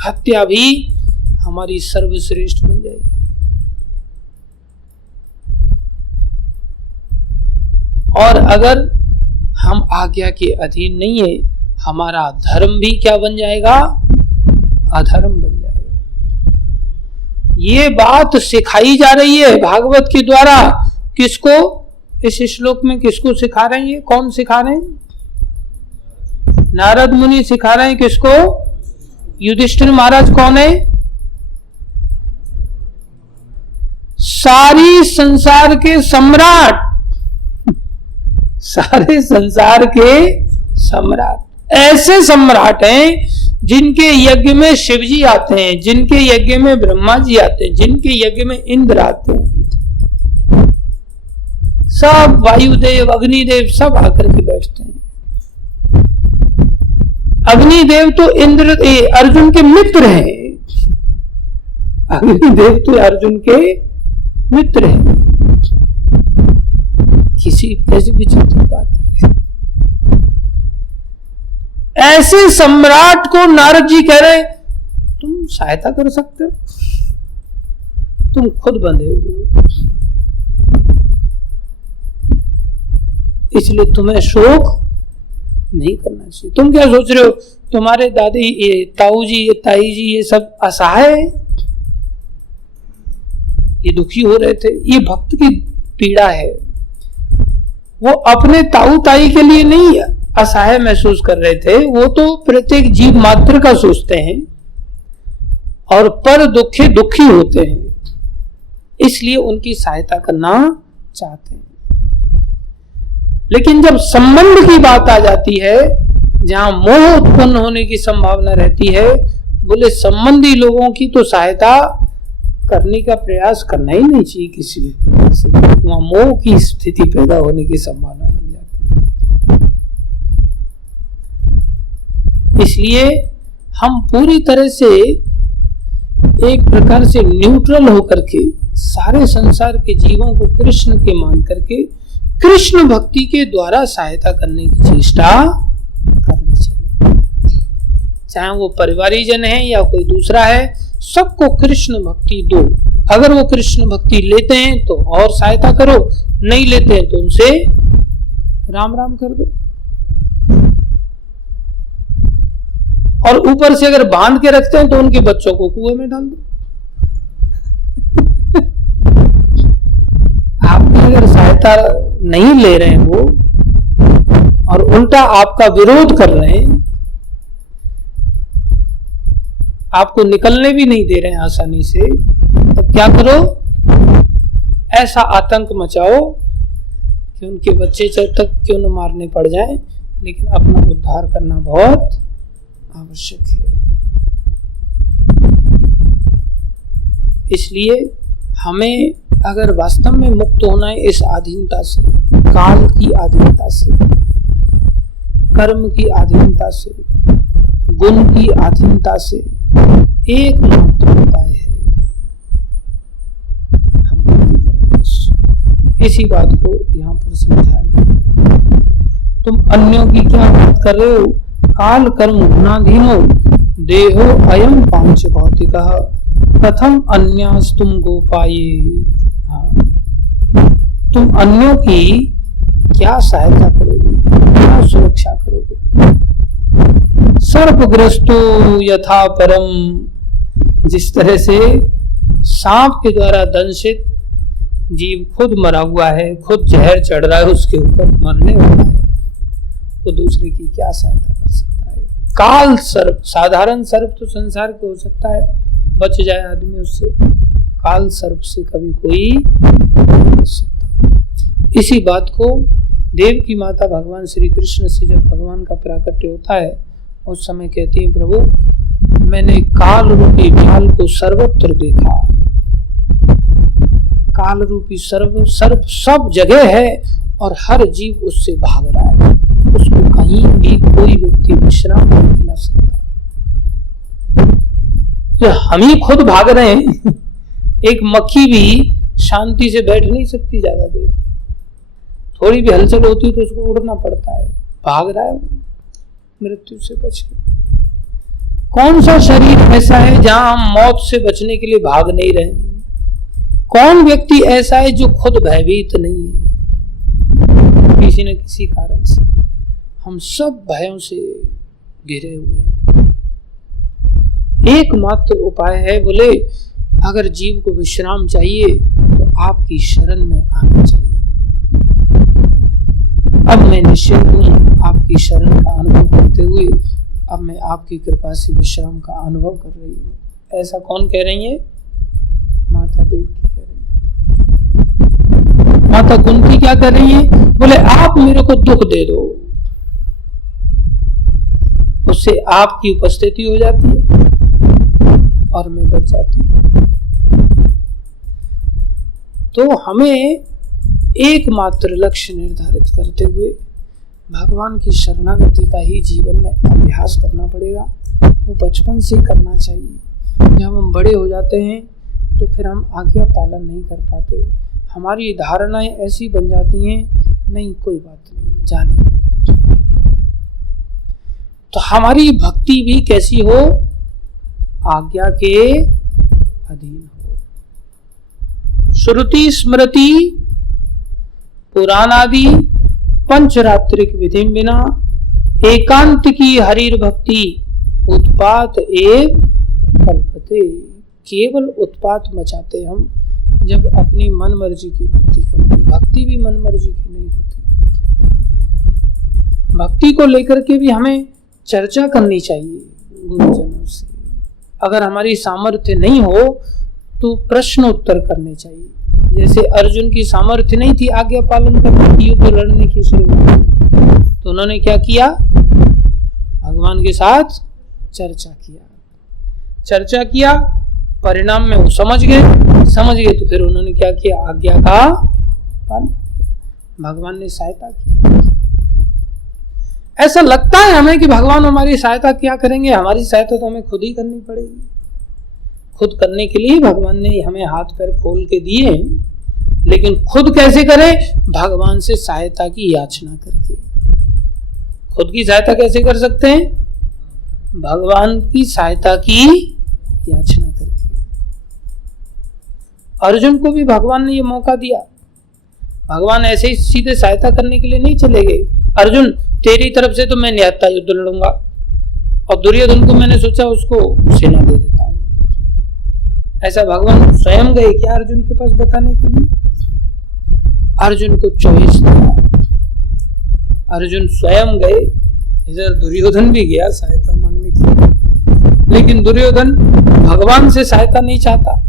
हत्या भी हमारी सर्वश्रेष्ठ बन जाएगी। और अगर हम आज्ञा के अधीन नहीं है, हमारा धर्म भी क्या बन जाएगा? अधर्म बन जाएगा। ये बात सिखाई जा रही है भागवत के द्वारा। किसको? इस श्लोक में किसको सिखा रहे हैं? कौन सिखा रहे हैं? नारद मुनि सिखा रहे हैं। किसको? युधिष्ठिर महाराज कौन है? सारी संसार के सम्राट, सारे संसार के सम्राट। ऐसे सम्राट हैं जिनके यज्ञ में शिव जी आते हैं, जिनके यज्ञ में ब्रह्मा जी आते हैं, जिनके यज्ञ में इंद्र आते हैं, सब वायुदेव अग्निदेव सब आकर के बैठते हैं। अग्निदेव तो इंद्र अर्जुन के मित्र हैं। अग्निदेव तो अर्जुन के मित्र हैं। कैसी विचित्र बात है। ऐसे सम्राट को नारद जी कह रहे तुम सहायता कर सकते हो, तुम खुद बंधे हुए हो, इसलिए तुम्हें शोक नहीं करना चाहिए। तुम क्या सोच रहे हो तुम्हारे दादी ये ताऊ जी ये ताई जी ये सब असहाय है, ये दुखी हो रहे थे? ये भक्त की पीड़ा है। वो अपने ताऊ ताई के लिए नहीं असहाय महसूस कर रहे थे, वो तो प्रत्येक जीव मात्र का सोचते हैं और पर दुखी दुखी होते हैं, इसलिए उनकी सहायता करना चाहते हैं। लेकिन जब संबंध की बात आ जाती है, जहां मोह उत्पन्न होने की संभावना रहती है, बोले संबंधी लोगों की तो सहायता करने का प्रयास करना ही नहीं चाहिए किसी भी प्रकार से। वहां मोह की स्थिति पैदा होने की संभावना बन जाती है। इसलिए हम पूरी तरह से एक प्रकार से न्यूट्रल होकर के सारे संसार के जीवों को कृष्ण के मान करके कृष्ण भक्ति के द्वारा सहायता करने की चेष्टा करनी चाहिए। चाहे वो परिवारीजन है या कोई दूसरा है, सबको कृष्ण भक्ति दो। अगर वो कृष्ण भक्ति लेते हैं तो और सहायता करो, नहीं लेते हैं तो उनसे राम राम कर दो। और ऊपर से अगर बांध के रखते हैं तो उनके बच्चों को कुएं में डाल दो। आपकी अगर सहायता नहीं ले रहे हैं वो और उल्टा आपका विरोध कर रहे हैं, आपको निकलने भी नहीं दे रहे हैं आसानी से, तो क्या करो? ऐसा आतंक मचाओ कि उनके बच्चे तक क्यों न मारने पड़ जाएं, लेकिन अपना उद्धार करना बहुत आवश्यक है। इसलिए हमें अगर वास्तव में मुक्त होना है इस अधीनता से, काल की अधीनता से, कर्म की अधीनता से, गुण की अधीनता से, एकमात्र उपाय है इसी बात को यहाँ पर समझा गया। तुम अन्यों की क्या बात कर रहे हो? काल कर्म गुणाधीनो देहो अयम पांच भौतिकः कथम अन्यास तुम गोपाये। तुम अन्यों की क्या सहायता करोगे, क्या सुरक्षा करोगे? सर्पग्रस्तो यथा परम, जिस तरह से सांप के द्वारा दंशित जीव खुद मरा हुआ है, खुद जहर चढ़ रहा है, उसके ऊपर मरने वाला है, वो दूसरे की क्या सहायता कर सकता है? काल सर्प, साधारण सर्प तो संसार के हो सकता है, बच जाए आदमी उससे, काल सर्प से कभी कोई नहीं बच सकता। इसी बात को देव की माता भगवान श्री कृष्ण से जब भगवान का प्राकट्य होता है, उस समय कहती है, प्रभु मैंने काल रूपी ढाल को सर्वत्र देखा। काल रूपी सर्प सब जगह है और हर जीव उससे भाग रहा है, उसको कहीं भी कोई व्यक्ति विश्राम नहीं दिला सकता। जो हम ही खुद भाग रहे हैं, एक मक्खी भी शांति से बैठ नहीं सकती ज्यादा देर, थोड़ी भी हलचल होती तो उसको उड़ना पड़ता है, भाग रहा है मृत्यु से बच के। कौन सा शरीर ऐसा है जहां हम मौत से बचने के लिए भाग नहीं रहे? कौन व्यक्ति ऐसा है जो खुद भयभीत नहीं है? किसी न किसी कारण से हम सब भयों से घिरे हुए हैं। एकमात्र उपाय है, बोले अगर जीव को विश्राम चाहिए तो आपकी शरण में आना चाहिए। अब मैं निश्चिंत हूँ आपकी शरण का अनुभव करते हुए, अब मैं आपकी कृपा से विश्राम का अनुभव कर रही हूँ। ऐसा कौन कह रही है? माता देवकी कह रही है। माता कुंती क्या कर रही है? बोले आप मेरे को दुख दे दो, उससे आपकी उपस्थिति हो जाती है और मैं बच जाती हूँ। तो हमें एकमात्र लक्ष्य निर्धारित करते हुए भगवान की शरणागति का ही जीवन में अभ्यास करना पड़ेगा। वो बचपन से करना चाहिए। जब हम बड़े हो जाते हैं तो फिर हम आज्ञा पालन नहीं कर पाते, हमारी धारणाएं ऐसी बन जाती हैं, नहीं कोई बात नहीं, जाने दो। तो हमारी भक्ति भी कैसी हो? आज्ञा के अधीन हो। श्रुति स्मृति पुराणादि पंचरात्रिक विधि बिना एकांत की हरिर भक्ति उत्पात एव कल्पते। केवल उत्पात मचाते हम जब अपनी मन मर्जी की भक्ति करते। भक्ति भी मन मर्जी की नहीं होती। भक्ति को लेकर के भी हमें चर्चा करनी चाहिए गुरुजनों से। अगर हमारी सामर्थ्य नहीं हो तो प्रश्न उत्तर करने चाहिए। जैसे अर्जुन की सामर्थ्य नहीं थी आज्ञा पालन करने की, युद्ध लड़ने की शुरुआत, तो उन्होंने क्या किया? भगवान के साथ चर्चा किया, परिणाम में वो समझ गए तो फिर उन्होंने क्या किया? आज्ञा का पालन किया। भगवान ने सहायता की। ऐसा लगता है हमें कि भगवान हमारी सहायता क्या करेंगे, हमारी सहायता तो हमें खुद ही करनी पड़ेगी। खुद करने के लिए भगवान ने हमें हाथ पैर खोल के दिए, लेकिन खुद कैसे करें? भगवान से सहायता की याचना करके। खुद की सहायता कैसे कर सकते हैं? भगवान की सहायता की याचना करके। अर्जुन को भी भगवान ने ये मौका दिया। भगवान ऐसे ही सीधे सहायता करने के लिए नहीं चले गए। अर्जुन तेरी तरफ से तो मैं निहत्था युद्ध लड़ूंगा, और दुर्योधन को मैंने सोचा उसको सेना दे देता हूं। ऐसा भगवान स्वयं गए क्या अर्जुन के पास बताने के लिए? अर्जुन को चॉइस दिया, अर्जुन स्वयं गए। इधर दुर्योधन भी गया सहायता मांगने के लिए, लेकिन दुर्योधन भगवान से सहायता नहीं चाहता,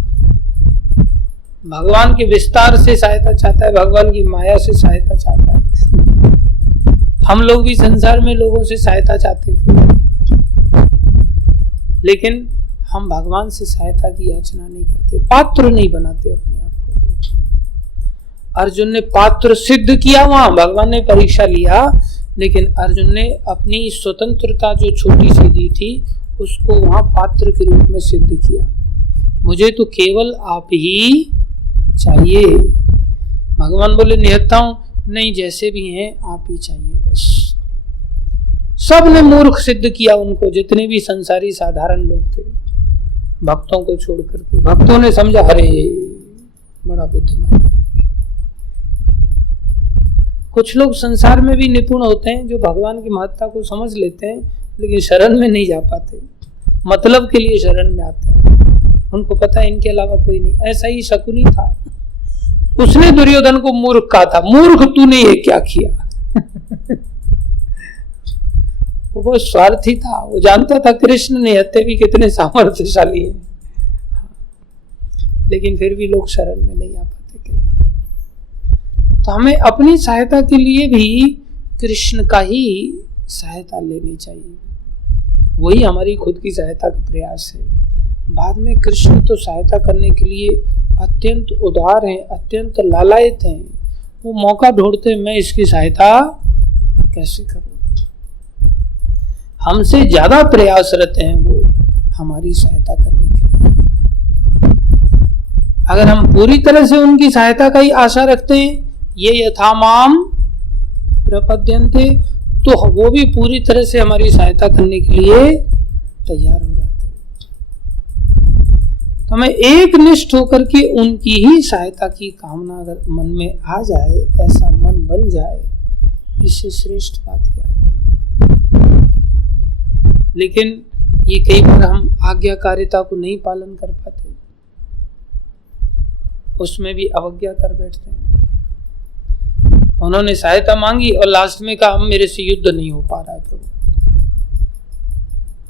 भगवान के विस्तार से सहायता चाहता है, भगवान की माया से सहायता चाहता है। हम लोग भी संसार में लोगों से सहायता चाहते थे, लेकिन हम भगवान से सहायता की याचना नहीं करते, पात्र नहीं बनाते अपने आप को। अर्जुन ने पात्र सिद्ध किया, वहां भगवान ने परीक्षा लिया, लेकिन अर्जुन ने अपनी स्वतंत्रता जो छोटी सी दी थी उसको वहां पात्र के रूप में सिद्ध किया। मुझे तो केवल आप ही चाहिए। भगवान बोले निहत्था हूं, नहीं जैसे भी हैं आप ही चाहिए बस। सब ने मूर्ख सिद्ध किया उनको, जितने भी संसारी साधारण लोग थे, भक्तों को छोड़ करके। भक्तों ने समझा अरे बड़ा बुद्धिमान। कुछ लोग संसार में भी निपुण होते हैं जो भगवान की महत्ता को समझ लेते हैं, लेकिन शरण में नहीं जा पाते, मतलब के लिए शरण में आते हैं। उनको पता है इनके अलावा कोई नहीं। ऐसा ही शकुनी था, उसने दुर्योधन को मूर्ख कहा था, मूर्ख तूने ये क्या किया। वो स्वार्थी था, वो जानता था कृष्ण निहत्थे भी कितने सामर्थ्यशाली हैं, लेकिन फिर भी लोग शरण में नहीं आ पाते थे। तो हमें अपनी सहायता के लिए भी कृष्ण का ही सहायता लेनी चाहिए, वही हमारी खुद की सहायता का प्रयास है। बाद में कृष्ण तो सहायता करने के लिए अत्यंत उदार हैं, अत्यंत लालायित हैं। वो मौका ढूंढते मैं इसकी सहायता कैसे करूं। हमसे ज्यादा प्रयासरत हैं वो हमारी सहायता करने के लिए। अगर हम पूरी तरह से उनकी सहायता का ही आशा रखते हैं, ये यथा माम प्रपद्यन्ते, तो वो भी पूरी तरह से हमारी सहायता करने के लिए तैयार हो जाते हैं। तो हमें एक निष्ठ होकर के उनकी ही सहायता की कामना अगर मन में आ जाए, ऐसा मन बन जाए, इससे श्रेष्ठ बात क्या है। लेकिन ये कई बार हम आज्ञाकारिता को नहीं पालन कर पाते, उसमें भी अवज्ञा कर बैठते हैं। उन्होंने सहायता मांगी और लास्ट में कहा मेरे से युद्ध नहीं हो पा रहा है प्रभु,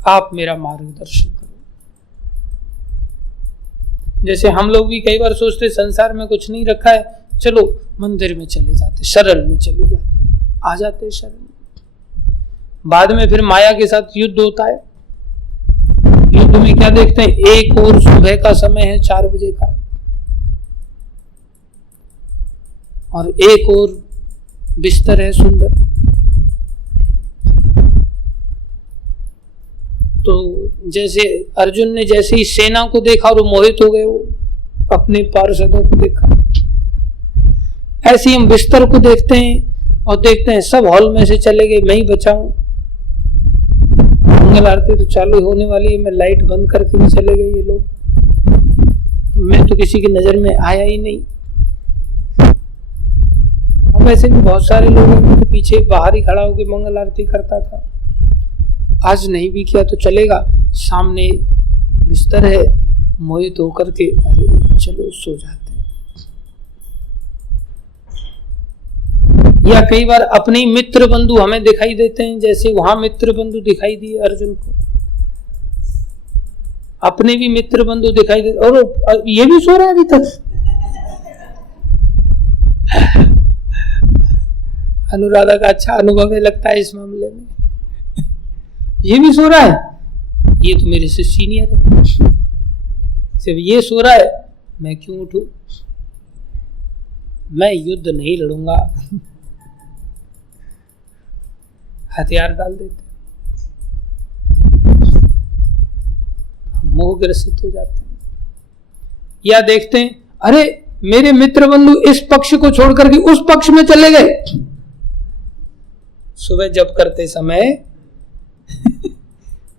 आप मेरा मार्गदर्शन करो। जैसे हम लोग भी कई बार सोचते संसार में कुछ नहीं रखा है, चलो मंदिर में चले जाते, शरण में चले जाते, आ जाते शरण में। बाद में फिर माया के साथ युद्ध होता है। युद्ध में क्या देखते हैं, एक और सुबह का समय है 4 बजे का, और एक और बिस्तर है सुंदर। तो जैसे अर्जुन ने जैसे ही सेना को देखा और मोहित हो गए, वो अपने पार्षदों को देखा, ऐसे ही हम बिस्तर को देखते हैं और देखते हैं सब हॉल में से चले गए, मैं ही बचा हूं। मंगल आरती तो चालू होने वाली है, मैं लाइट बंद करके भी चले गए ये लोग, मैं तो किसी की नजर में आया ही नहीं। वैसे भी बहुत सारे लोग हैं, तो पीछे बाहर ही खड़ा होकर मंगल आरती करता था, आज नहीं भी किया तो चलेगा, सामने बिस्तर है, मोहित होकर के अरे चलो सो जाते हैं। या कई बार अपने मित्र बंधु हमें दिखाई देते हैं, जैसे वहां मित्र बंधु दिखाई दिए अर्जुन को, अपने भी मित्र बंधु दिखाई देते, और ये भी सो रहा है अभी तक। अनुराधा का अच्छा अनुभव है लगता है इस मामले में, ये भी सो रहा है, ये तो मेरे से सीनियर है, सिर्फ ये सो रहा है, मैं क्यों उठूं, मैं युद्ध नहीं लड़ूंगा। हथियार डाल देते, मोह ग्रसित हो जाते हैं। या देखते हैं अरे मेरे मित्र बंधु इस पक्ष को छोड़कर के उस पक्ष में चले गए, सुबह जप करते समय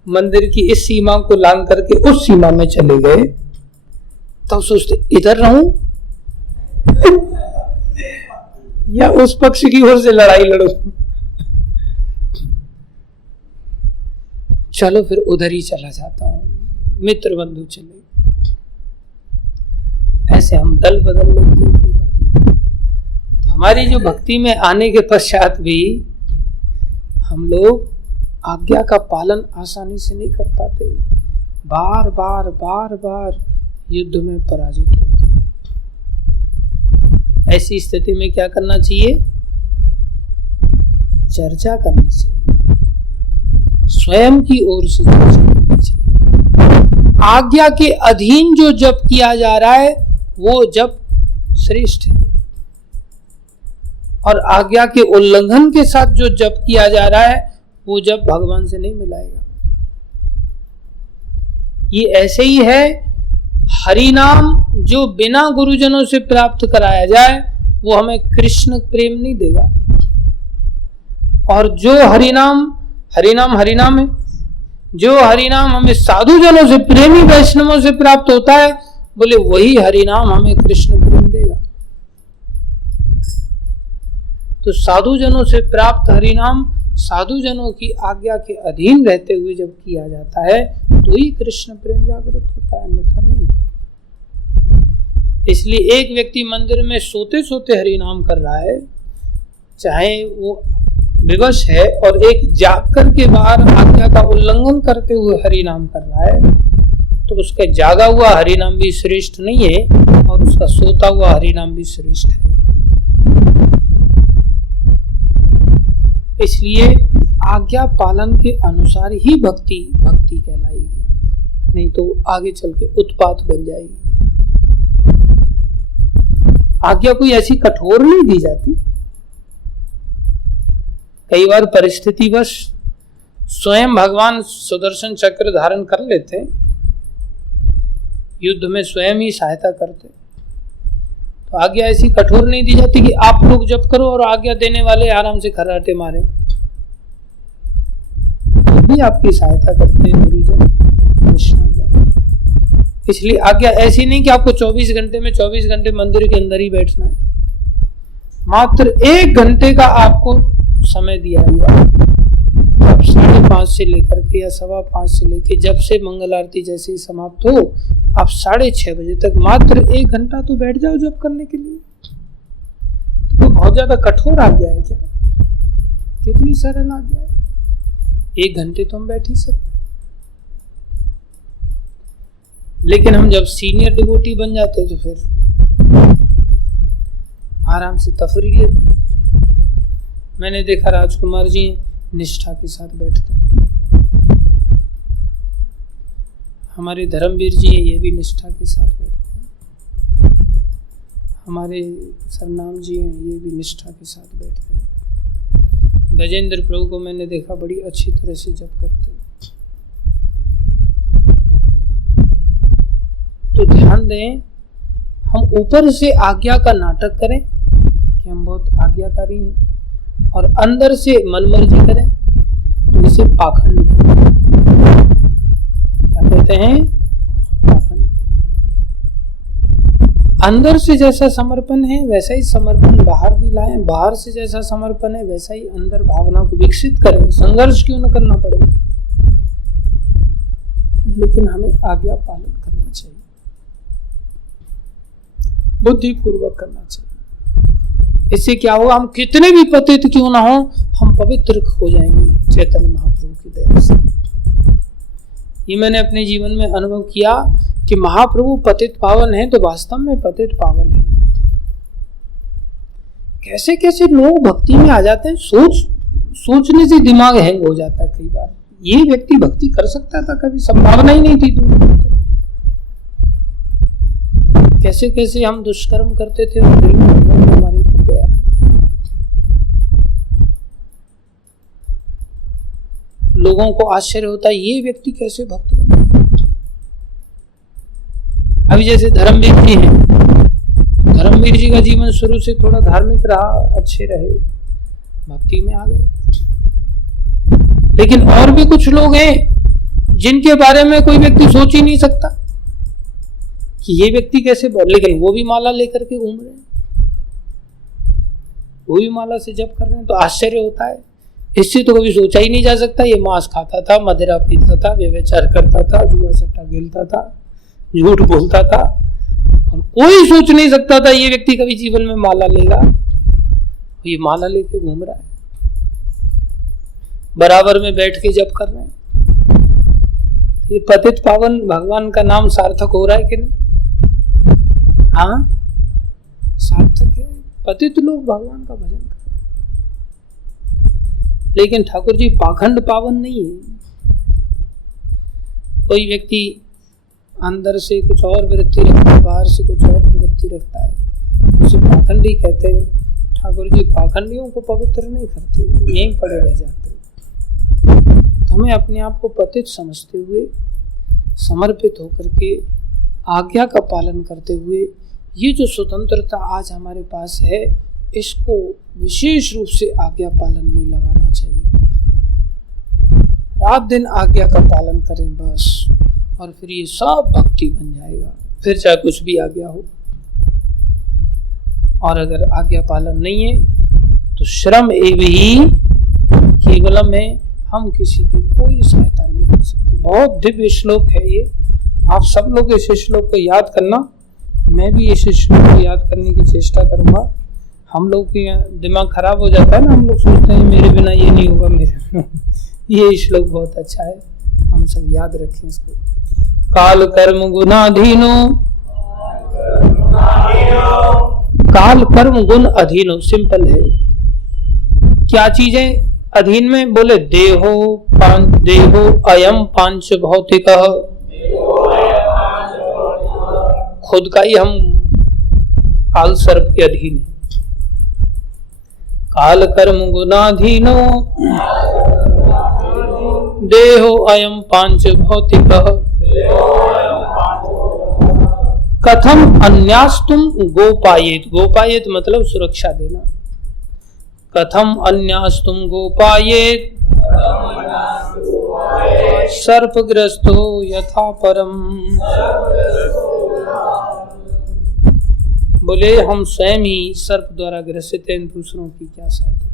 मंदिर की इस सीमा को लांग करके उस सीमा में चले गए, तब सोचते इधर रहूं या उस पक्ष की ओर से लड़ाई लड़ूं, चलो फिर उधर ही चला जाता हूं, मित्र बंधु चले। ऐसे हम दल बदल लेते हैं। तो हमारी जो भक्ति में आने के पश्चात भी हम लोग आज्ञा का पालन आसानी से नहीं कर पाते, बार बार युद्ध में पराजित होते हैं। ऐसी स्थिति में क्या करना चाहिए, चर्चा करनी चाहिए, स्वयं की ओर से चर्चा करनी चाहिए। आज्ञा के अधीन जो जप किया जा रहा है वो जप श्रेष्ठ है, और आज्ञा के उल्लंघन के साथ जो जप किया जा रहा है वो जब भगवान से नहीं मिलाएगा। ये ऐसे ही है, हरि नाम जो बिना गुरुजनों से प्राप्त कराया जाए वो हमें कृष्ण प्रेम नहीं देगा, और जो हरिनाम है, जो हरिनाम हमें साधु जनों से, प्रेमी वैष्णवों से प्राप्त होता है, बोले वही हरिनाम हमें कृष्ण प्रेम देगा। तो साधु जनों से प्राप्त हरिनाम साधु जनों की आज्ञा के अधीन रहते हुए जब किया जाता है तो ही कृष्ण प्रेम जागृत होता है, अन्यथा नहीं। इसलिए एक व्यक्ति मंदिर में सोते सोते हरिनाम कर रहा है, चाहे वो विवश है, और एक जागकर के बाहर आज्ञा का उल्लंघन करते हुए हरिनाम कर रहा है, तो उसका जागा हुआ हरिनाम भी श्रेष्ठ नहीं है और उसका सोता हुआ हरिनाम भी श्रेष्ठ है। इसलिए आज्ञा पालन के अनुसार ही भक्ति कहलाएगी, नहीं तो आगे चल के उत्पात बन जाएगी। आज्ञा कोई ऐसी कठोर नहीं दी जाती, कई बार परिस्थितिवश स्वयं भगवान सुदर्शन चक्र धारण कर लेते, युद्ध में स्वयं ही सहायता करते। तो आज्ञा ऐसी कठोर नहीं दी जाती कि आप लोग जप करो और आज्ञा देने वाले आराम से खर्राटे मारे, तो भी आपकी सहायता करते हैं गुरुजन, वैष्णवजन। इसलिए आज्ञा ऐसी नहीं कि आपको 24 घंटे मंदिर के अंदर ही बैठना है, मात्र 1 घंटे का आपको समय दिया गया, आप 5:30 से लेकर के या 5:15 से लेके जब से मंगल आरती जैसे ही समाप्त हो, आप 6:30 बजे तक मात्र 1 घंटा तो बैठ जाओ जप करने के लिए। तो बहुत ज्यादा कठोर आज्ञा है क्या? कितनी सरल आज्ञा है। 1 घंटे तो हम बैठ ही सकते। लेकिन हम जब सीनियर डिवोटी बन जाते तो फिर आराम से तफरी लेते। मैंने देखा राजकुमार जी निष्ठा के साथ बैठते हैं, हमारे धर्मवीर जी हैं, ये भी निष्ठा के साथ बैठते हैं, हमारे सरनाम जी हैं, ये भी निष्ठा के साथ बैठते हैं। गजेंद्र प्रभु को मैंने देखा बड़ी अच्छी तरह से जप करते हैं। तो ध्यान दें, हम ऊपर से आज्ञा का नाटक करें कि हम बहुत आज्ञाकारी हैं और अंदर से मनमर्जी करें तो इसे पाखंड कहते हैं। क्या कहते हैं? पाखंड। अंदर से जैसा समर्पण है वैसा ही समर्पण बाहर भी लाएं, बाहर से जैसा समर्पण है वैसा ही अंदर भावना को विकसित करें। संघर्ष क्यों न करना पड़े, लेकिन हमें आज्ञा पालन करना चाहिए, बुद्धिपूर्वक करना चाहिए। इससे क्या होगा, हम कितने भी पतित क्यों ना हो, हम पवित्र हो जाएंगे चैतन्य महाप्रभु की दया से। ये मैंने अपने जीवन में अनुभव किया कि महाप्रभु पतित पावन है तो वास्तव में पतित पावन है। कैसे कैसे लोग भक्ति में आ जाते हैं, सोचने से दिमाग हैंग हो जाता है कई बार। ये व्यक्ति भक्ति कर सकता था, कभी संभावना ही नहीं थी। कैसे कैसे हम दुष्कर्म करते थे और फिर भगवान हमारे ऊपर दया करते। लोगों को आश्चर्य होता है ये व्यक्ति कैसे भक्त बना। अभी जैसे धर्मवीर जी हैं, धर्मवीर जी का जीवन शुरू से थोड़ा धार्मिक रहा, अच्छे रहे, भक्ति में आ गए। लेकिन और भी कुछ लोग हैं जिनके बारे में कोई व्यक्ति सोच ही नहीं सकता कि ये व्यक्ति कैसे, लेकिन वो भी माला लेकर के घूम रहे हैं, वो भी माला से जप कर रहे हैं। तो आश्चर्य होता है, इससे तो कभी सोचा ही नहीं जा सकता। ये मांस खाता था, मदिरा पीता था, व्यभिचार करता था, जुआ सट्टा खेलता था, झूठ बोलता था, और कोई सोच नहीं सकता था ये व्यक्ति कभी जीवन में माला लेगा। ये माला लेके घूम रहा है, बराबर में बैठ के जप कर रहे हैं। ये पतित पावन भगवान का नाम सार्थक हो रहा है कि नहीं? हाँ, सार्थक है। पतित लोग भगवान का भजन कर, लेकिन ठाकुर जी पाखंड पावन नहीं है। कोई व्यक्ति अंदर से कुछ और वृत्ति रखता है, बाहर से कुछ और वृत्ति रखता है, उसे पाखंडी कहते हैं। ठाकुर जी पाखंडियों को पवित्र नहीं करते, वो यहीं पड़े रह जाते। तो हमें अपने आप को पतित समझते हुए, समर्पित होकर के, आज्ञा का पालन करते हुए, ये जो स्वतंत्रता आज हमारे पास है, इसको विशेष रूप से आज्ञा पालन में लगाना चाहिए। रात दिन आज्ञा का पालन करें बस, और फिर ये सब भक्ति बन जाएगा, फिर चाहे कुछ भी आज्ञा हो। और अगर आज्ञा पालन नहीं है तो श्रम एव ही केवलम है, हम किसी की कोई सहायता नहीं कर सकते। बहुत दिव्य श्लोक है ये, आप सब लोग इस श्लोक को याद करना, मैं भी इस श्लोक को याद करने की चेष्टा करूंगा। हम लोग के दिमाग खराब हो जाता है ना, हम लोग सोचते हैं मेरे बिना ये नहीं होगा, मेरे बिना। ये श्लोक बहुत अच्छा है, हम सब याद रखें इसको। काल कर्म गुणाधीनो, काल कर्म गुण अधीनो, सिंपल है। क्या चीजें अधीन में? बोले देहो अयम पांच भौतिक, खुद का ही हम काल सर्प के अधीन है। काल कर्म गुणाधीनो देहो अयम पांच भौतिक, कथम अन्यास्तुम गोपायेत, गोपायेत मतलब सुरक्षा देना। कथम अन्यास्तुम गोपायेत सर्पग्रस्तो यथा परम, बोले हम स्वयं ही सर्प द्वारा ग्रसित हैं, दूसरों की क्या सहायता।